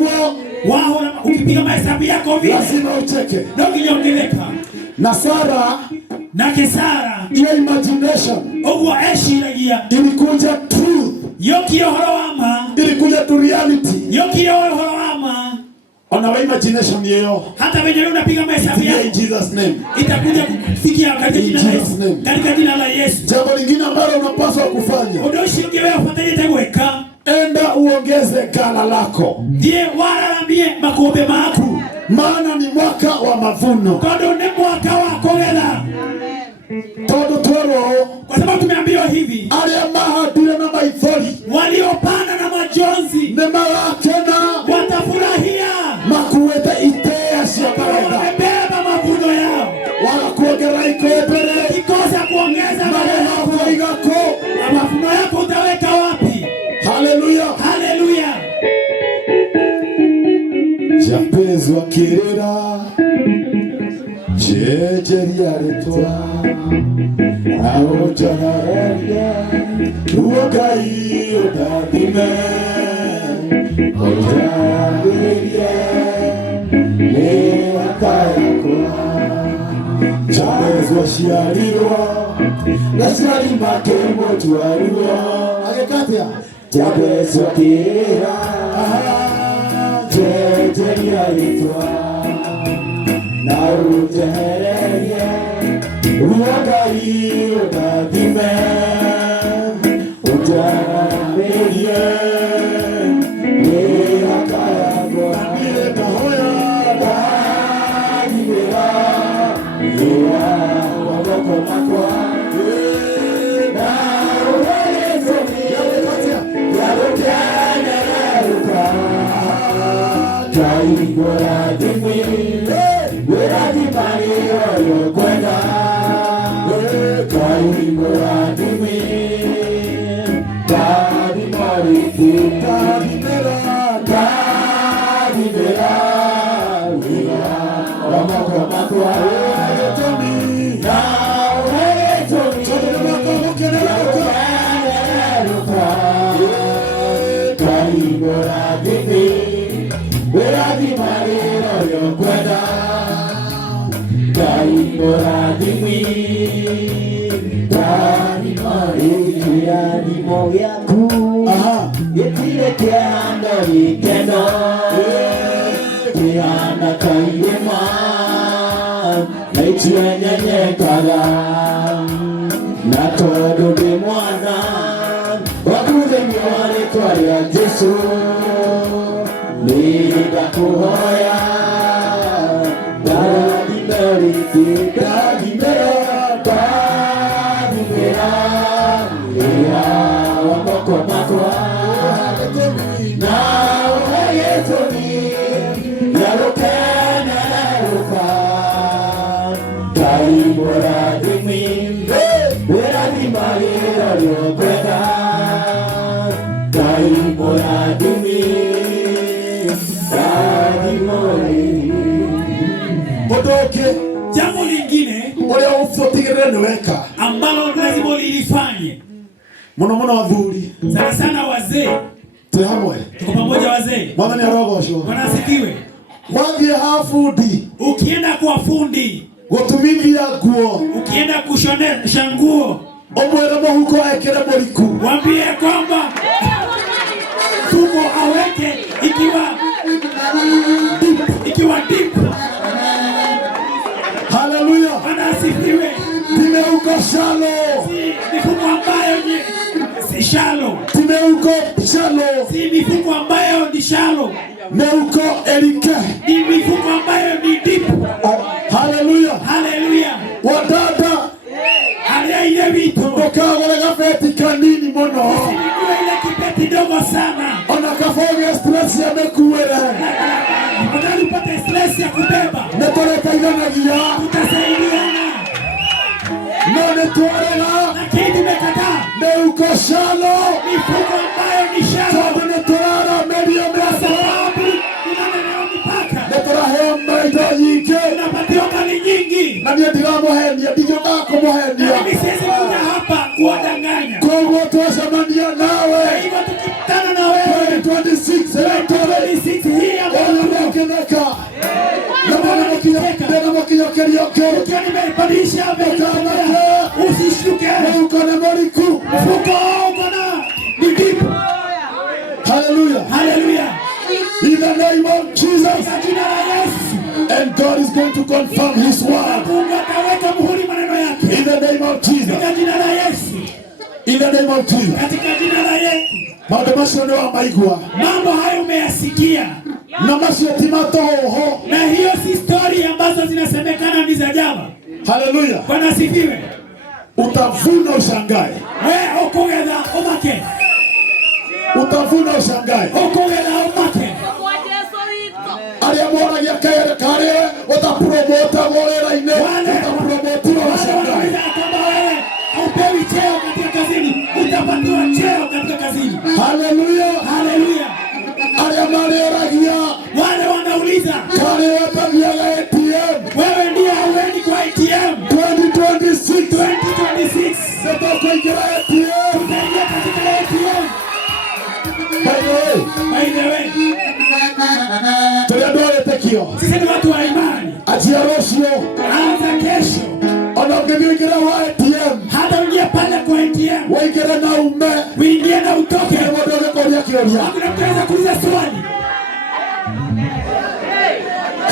wao ukipiga mahesabu yako vile lazima ucheke. Ndio kiliongeleka. Na Sara hiyo imagination ilikuja truth. Yoki horowama Ilikuja to reality. Yoki horowama. Ona wa imagination yeo. Hata wenyewe unapiga mahesabu yako. In Jesus name. Itakuja kufikia katika jina la Yesu. Jambo lingine ambalo unapaswa kufanya. Odoshi ngewe ufatanye tegweka. Enda uongeze gala lako. Die wararamie makombe maku. Maana ni mwaka wa mavuno. Todo ni mwaka wa kongela. Todo toro. Kwa sababu tumeambiwa hivi. Alia mahadile na maithori. Waliopanda na majonzi. Nema tena. Watafurahia. Makuweta itea siyabareda. Wamebeba mavuno yao. Wala kuongera ikopere. Kikosa kuongeza mavuno igako. Mavuno yako utaweka wapi? Haleluya. Haleluya. Japezwa kirera Jejeria letwa Ao janaria Uokai odadime Ojaberia Leakayakwa Japezwa shiarirwa Nasirari makemo tuarua Agekatia Japezwa kirera Jejeria letwa Naru jehererie Uagai odadime Ujaraberie Leakayagwa Nile mahoya Dadimera Lea waboko makwa Naru herezomi Yalokana naruka Kai gora dimi Wera di mari oyo kwenda Kai gora dimi Kadi mari ki Kadi mera Wira Wamoko makwa Tomi Na uhere tomi Kai gora dimi Wera di mari oyo kwenda Kai gora dimi Kadi mari ya di moyaku Yetire kiando yikendo Kiana kaiwema Naichue nyenye kala Natodo de mwana Wakuze miwani kwa ya Jesu Nida kuhoya Dadimeri Dadimera Dadimera Lea wamoko makwa Na uhayetomi Yalokana naruka Kaibora dimi Wera di malira lyokweka Kaibora dimi Modoke jambo lingine ole ufotigere nweka ambalo lazima lilifanye muno wathuri sana sana wazee te hamwe tuko pamoja wazee mwana ni arogosho bwana asifiwe wathie hafundi ukienda kwa fundi gutumithia nguo ukienda kushonesha nguo omwere muhuko ekere muriku waambie kwamba tuko aweke ikiwa deep. Haleluya. Bwana asifiwe. Timeuko shalo. Si mifuko ambayo si shalo. Timeuko shalo. Si mifuko ambayo ni shalo. Meuko elike. Ni mifuko ambayo ni deep. Haleluya. Haleluya. Wadada. Alia ile vitu. Ndoka wale gafeti kanini mono. Usinijue ile kipeti dogo sana. Ona kafoge stress ya mekuwera. Unalipata stress ya kubeba. Netore kaigana gia. Utasaidiana. torega lakini tumekataa neukoshalo mifumo ambayo ni sharo, tondũ nĩtũrara meria kwa mĩako sababu tunanenewa mipaka, nĩtũraheo maitho nyingĩ tunapatiwa mali nyingi, na niĩ ndiramũhenia ndigĩũka kũmũhenia na mimi siwezi kuja hapa kuwadanganya. koguo twacemania Kwa nawe hivyo tukikutana na wewe 2026 electorate 26 hii ambayo ũgĩkeneka na mũkinyũkĩrio kĩu ukiwa nimebadilisha usishtuke, ũkone mũriku. mfuko uko na midipu. Hallelujah. Haleluya, In the name of Jesus. kwa jina la Yesu. And God is going to confirm his word. Mungu ataweka muhuri maneno yake In the name of Jesus. katika jina la Yesu, In the name of Jesus. katika jina la Yesu. Maũndũ macio nĩ wamaigua. Mambo hayo umeyasikia, Na macio ti matũhũhũ. na hiyo si story ambazo zinasemekana ni za jaba. Hallelujah. Bwana asifiwe. Utavuna ushangae. We ukugetha umake, Utavuna ushangae. ukugetha umake. Arĩa moragia karĩ ũtapromota wĩra-inĩ. Ũtapromotirwo washangae. Wanauliza kwamba wewe haupewi cheo katika kazini, utapatiwa cheo katika kazini. Hallelujah. Haleluya. Arĩa marĩragia Wale wanauliza karĩ wethagiaga ATM. wewe ndiye hauendi kwa ATM. 2026 2026 nĩtũkũingĩra ATM. tutaingia katika ATM. By the way, By the way, tũrĩa andũ a wĩtĩkio sisi ni watu wa imani. anjia rũciũ Anza kesho, ona ũngĩthiĩ ũingĩre wa ATM hata uingie pale kwa ATM, waingĩre na ume uingie na utoke, nĩ mũndũ ũgĩkũria kĩũria. hakuna mtu anaweza kuuliza swali.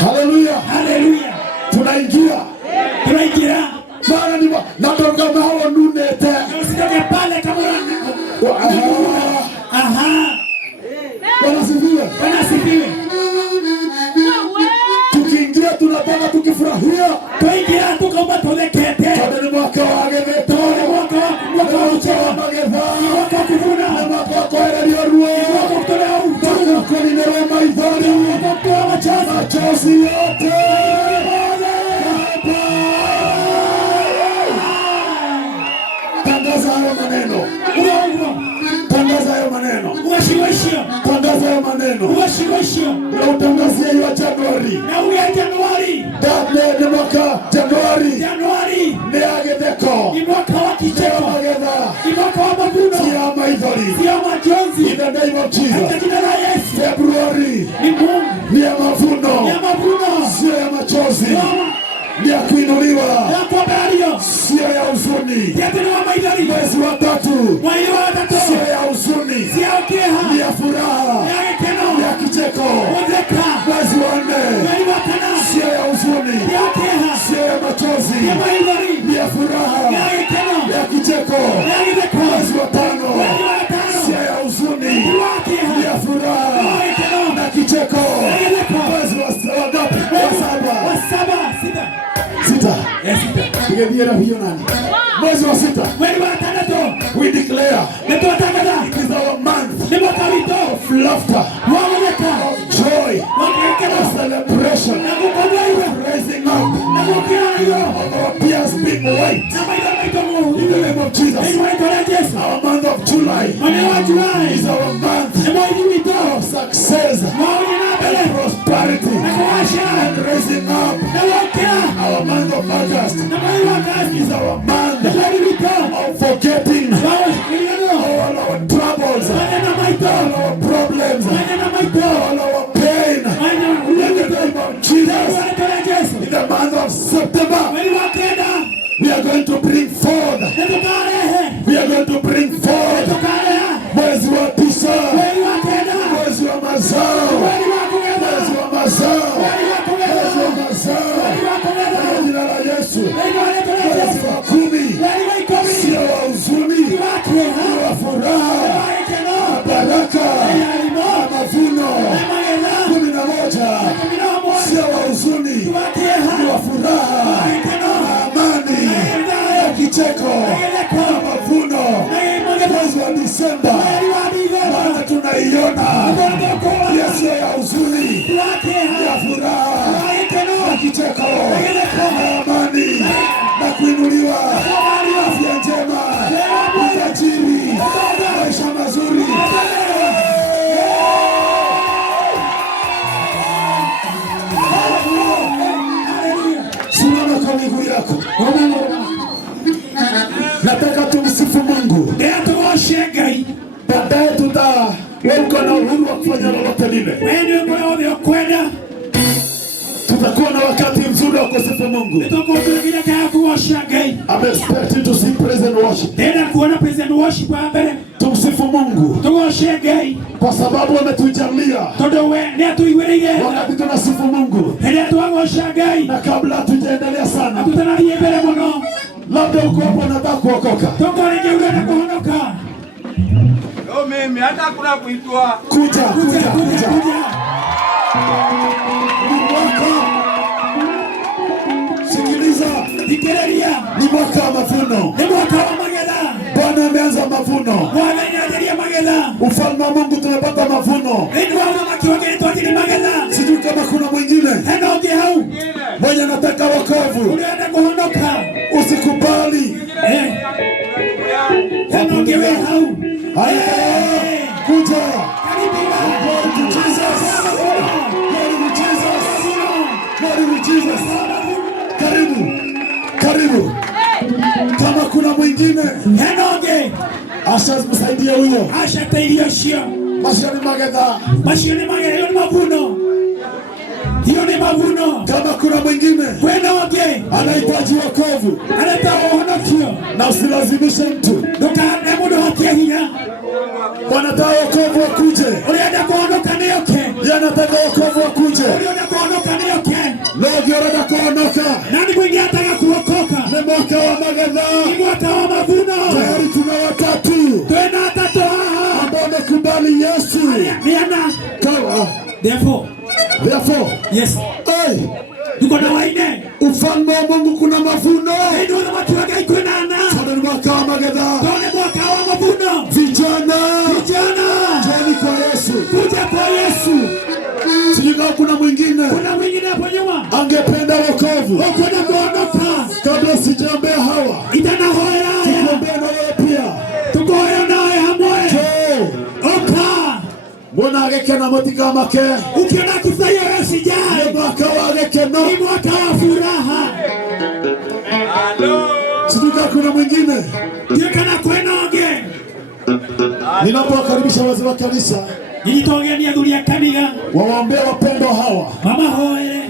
Hallelujah. Haleluya, Tunaingia tunaingia maana ni na ndonga hao nunete. na usitoke pale kama aha. Bwana sifiwe. Bwana asifiwe. Tukiingia tunataka tukifurahia. Tuingia tukaomba tuwekete. Tondũ nĩ mwaka wa gĩthĩto. Mwaka wa uchewa. Magetha. Mwaka wa kuvuna. Mwaka wa kwehererio ruo. Mwaka wa kutolea utukufu. Mwaka wa kũninĩrwo maithori. Mwaka wa kutoa machozi. Machozi yote. Tangaza hayo maneno. Tangaza hayo maneno. Uwashirishio. Tangaza hayo maneno. Uwashirishio. Na utangazie hiyo Januari. Na uya Januari. Dade ni mwaka Januari. Januari. Ni ya gĩtheko. Ni mwaka wa kicheko. Magetha. Ni mwaka wa mavuno. Si ya maithori. Si ya majonzi. In the name of Katika Jesus. jina la Yesu. Februari. Ni Mungu. Ni ya mavuno. Ni ya mavuno. Sio ya machozi. Ni ya kuinuliwa. Na kuangalia. Sio ya huzuni. Yatini wa maidari. Mwezi wa tatu. Mwezi wa tatu. Sio ya huzuni. Si ya ukeha. Ni ya furaha. Ya ekeno. Ni ya kicheko. Wazeka. Mwezi wa nne. Mwezi wa tana. Sio ya huzuni. Ya ukeha. Sio ya machozi. Ya maidari. Ni ya furaha. Ya ekeno. Ya kicheko. Ya ekeno. Mwezi wa tano. Mwezi wa tano. Sio ya huzuni. Ya ukeha. Ni ya furaha. Ya ekeno. Na kicheko. Ya ekeno. Mwezi wa ngapi? Wa saba. Wa saba. Sita. Sita. Ya sita. Pigia na hiyo nani? Mwezi wa sita. Mwezi wa tatu. We declare Neto tangaza. it is our month Ni mwaka wito. of laughter, Waweleka. of joy, Wakekeno. of celebration, Na kukomboa iwe. raising up Na kukia iwe. of our tears being wiped. Na maida maito Mungu. In the name of Jesus. Ni mwito la Yesu. Our month of July Mwezi wa Julai. is our month Ni mwezi wito. of success Mwezi na mbele. and prosperity Na kuwasha. and raising up. Na wakea. Our month of August Na mwezi wa kazi. is our month Mwezi wito. of forgetting Wawe shikiliano. all our troubles, Mwezi na maito. all our problems, Mwezi na maito. all our pain. Mwezi na In the name of Jesus, mwito la Yesu. in the month of September, Mwezi wa kenda. we are going to bring forth. Neto karehe. We are going to bring forth Neto karehe. mwezi wa tisa, Mwezi wa kenda. mwezi wa mazao, Mwezi wa kugeza. mwezi wa mazao, Mwezi wa kugeza. mwezi wa mazao. Mwezi wa kugeza. Kwa jina la Yesu, Mwezi wa leto la mwezi Yesu. wa kumi, Mwezi wa ikomi. sio wa huzuni, Wake ha. ni wa furaha, Ekeno. baraka Yalimo. na mavuno. Mageza. 11 Minamo. sio wa huzuni, Wake ni ha. wa furaha Ekeno. na amani na kicheko na mavuno. Mwezi wa Disemba, maana tunaiona Yesu ya huzuni, ya furaha na kicheko na amani na kuinuliwa na kwa miguu yako. Nataka tumsifu Mungu. Baadaye tutaweka na uhuru wa kufanya lolote lile. Tutakuwa na wakati mzuri wa kusifu Mungu. I'm expecting to see present worship. Tumsifu Mungu kwa sababu ametujalia wakati tunasifu Mungu. Na kabla hatujaendelea sana, labda uko hapo nataka kuokoka. Mimi hata kuna kuitwa kuja. Sikiliza, ni mwaka wa mavuno. Bwana ameanza mavuno. Ufalme wa Mungu tunapata mavuno. Sijui kama kuna mwingine mwenye anataka wokovu. Usikubali. Kuja. Karibu. Kama kuna mwingine Asha msaidia huyo. Mashini magetha hiyo ni mavuno. Kama kuna mwingine anahitaji wokovu, na usilazimishe mtu. Wanataka wokovu wakuje. Yanataka wokovu wakuje. Leo giorada kuonoka. Nani mwingi ataka kuokoka? Ni mwaka wa magetha. Ni mwaka wa mavuno. Tayari tuna watatu. Ambao wamekubali Yesu. Therefore. Yes. Hey. Tuko na waine. Ufalme wa Mungu kuna mavuno. Ndio watu wagai kwenda na. Sasa ni mwaka wa magetha. Ndio mwaka wa mavuno. Vijana. Jeni kwa Yesu. Kuja kwa Yesu. Sijui kama kuna mwingine hapo nyuma angependa wokovu. Kwenda kuondoka. Kabla sijaambia hawa. Itana hoya. Tukombea na wewe pia. Tukoya naye hamwe. Oka. Mbona agekena motika make? Ukiona kifanya wewe sijai. Ni mwaka wa agekena. Ni mwaka wa furaha. Sijui kama kuna mwingine. Yekana kwenoge. Ninapowakaribisha wazee wa kanisa, nilitogenia dhuria kaniga wawaombea wapendo hawa. Mama hoere.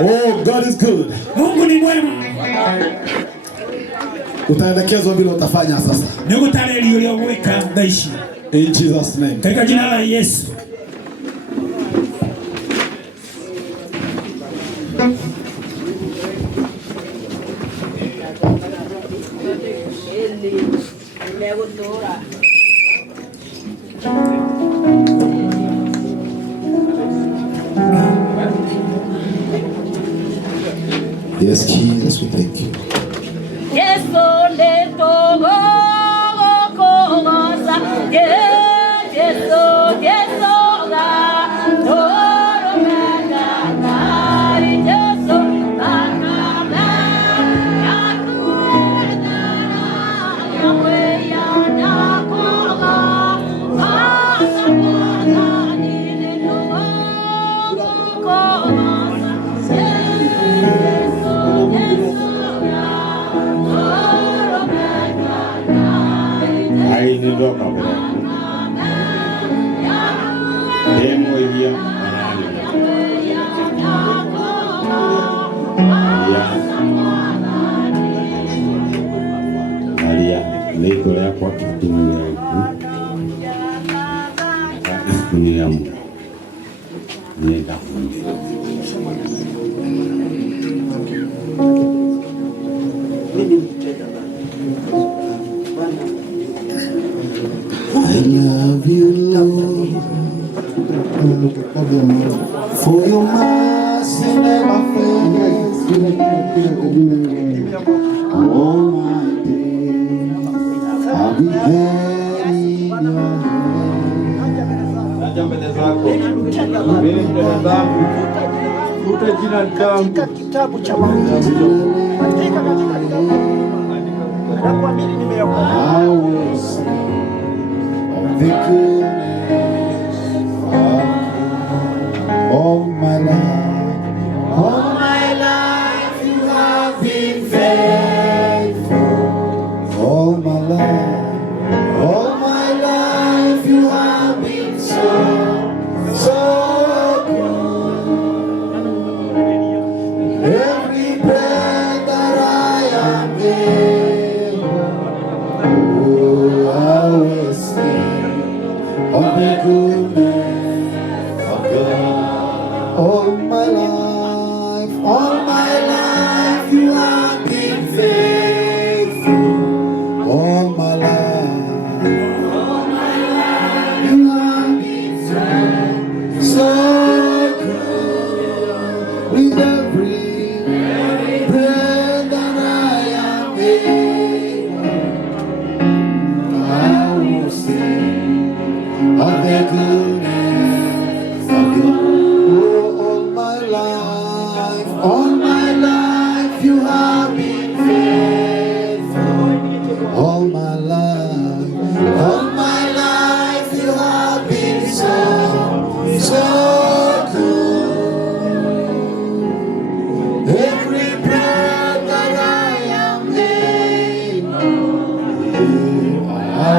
Oh, God is good. Mungu ni mwema. Utaelekezwa vile utafanya sasa. Nigutareli ule uweka daishi. In Jesus name. Katika jina la Yesu. Yes, Jesus, we thank you. Yes, onde togo kogosa. Yes, ga toro mega nari Yesu anama yakuenda yawe ya nakoga asamoga nile togo kogosa. Ndoka bwana. Demo hiya Maria leko ya kwa kutumia nenda I love you, Lord, for your mercy never fails. All my days I'll be there in your hands. Katika kitabu cha Waamuzi, andika katika kitabu na kuamini nimeokoka. I will sing of the goodness of my life. All my life you have been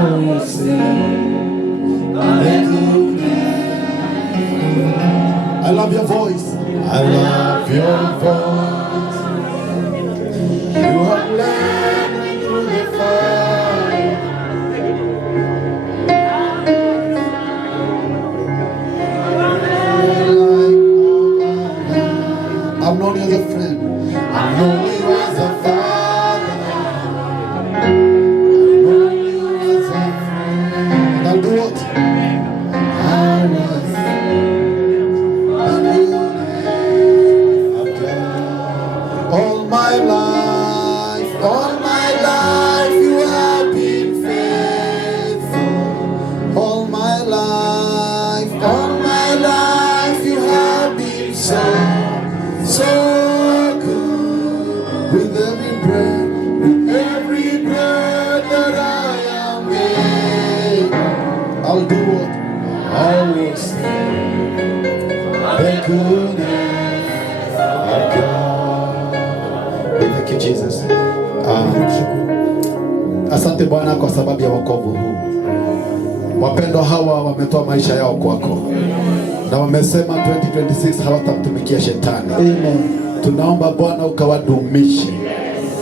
will sing the goodness. I love your voice. I love your voice. You have led me through the fire. I've known you as a friend. I've known you as a father. I've known you as a friend. And I'll do what? I was the goodness of God. All my life, you have been faithful. All my life, you have been so good. With every breath that I am able, I'll do what? I will sing the goodness of God. Thank you, Jesus. Asante Bwana kwa sababu ya wokovu huu. Wapendwa hawa wametoa maisha yao kwako na wamesema 2026 hawatamtumikia shetani. Amen. Tunaomba Bwana ukawadumishe,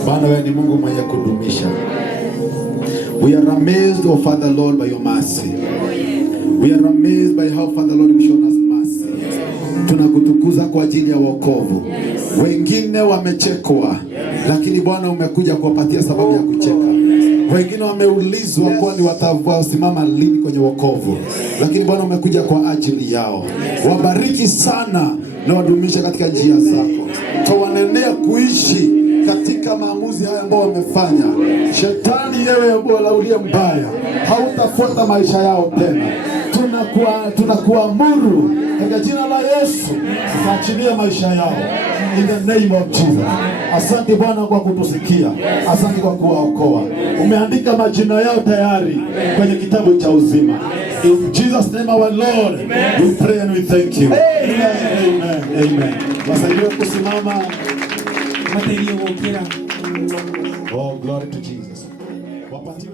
maana wewe ni Mungu mwenye kudumisha. We are amazed, oh Father Lord, by your mercy. We are amazed by how Father Lord you shown us mercy. Tunakutukuza kwa ajili ya wokovu. Wengine wamechekwa, lakini Bwana umekuja kuwapatia sababu ya kucheka. Wengine wameulizwa kwani watasimama lini kwenye wokovu, lakini Bwana umekuja kwa ajili yao. Wabariki sana na wadumisha katika njia zako. Tuwanenea kuishi katika maamuzi haya ambao wamefanya. Shetani yewe uliye mbaya, hautafuata maisha yao tena. Tunakuamuru katika jina la Yesu, ukaachilie maisha yao. In the name of Jesus. Asante Bwana kwa kutusikia. Asante kwa kuwaokoa. Umeandika majina yao tayari kwenye kitabu cha uzima. In Jesus' name our Lord, we pray and we thank you. Amen. Amen. Amen. Wasaidie kusimama. Oh, glory to Jesus. Wapatiwe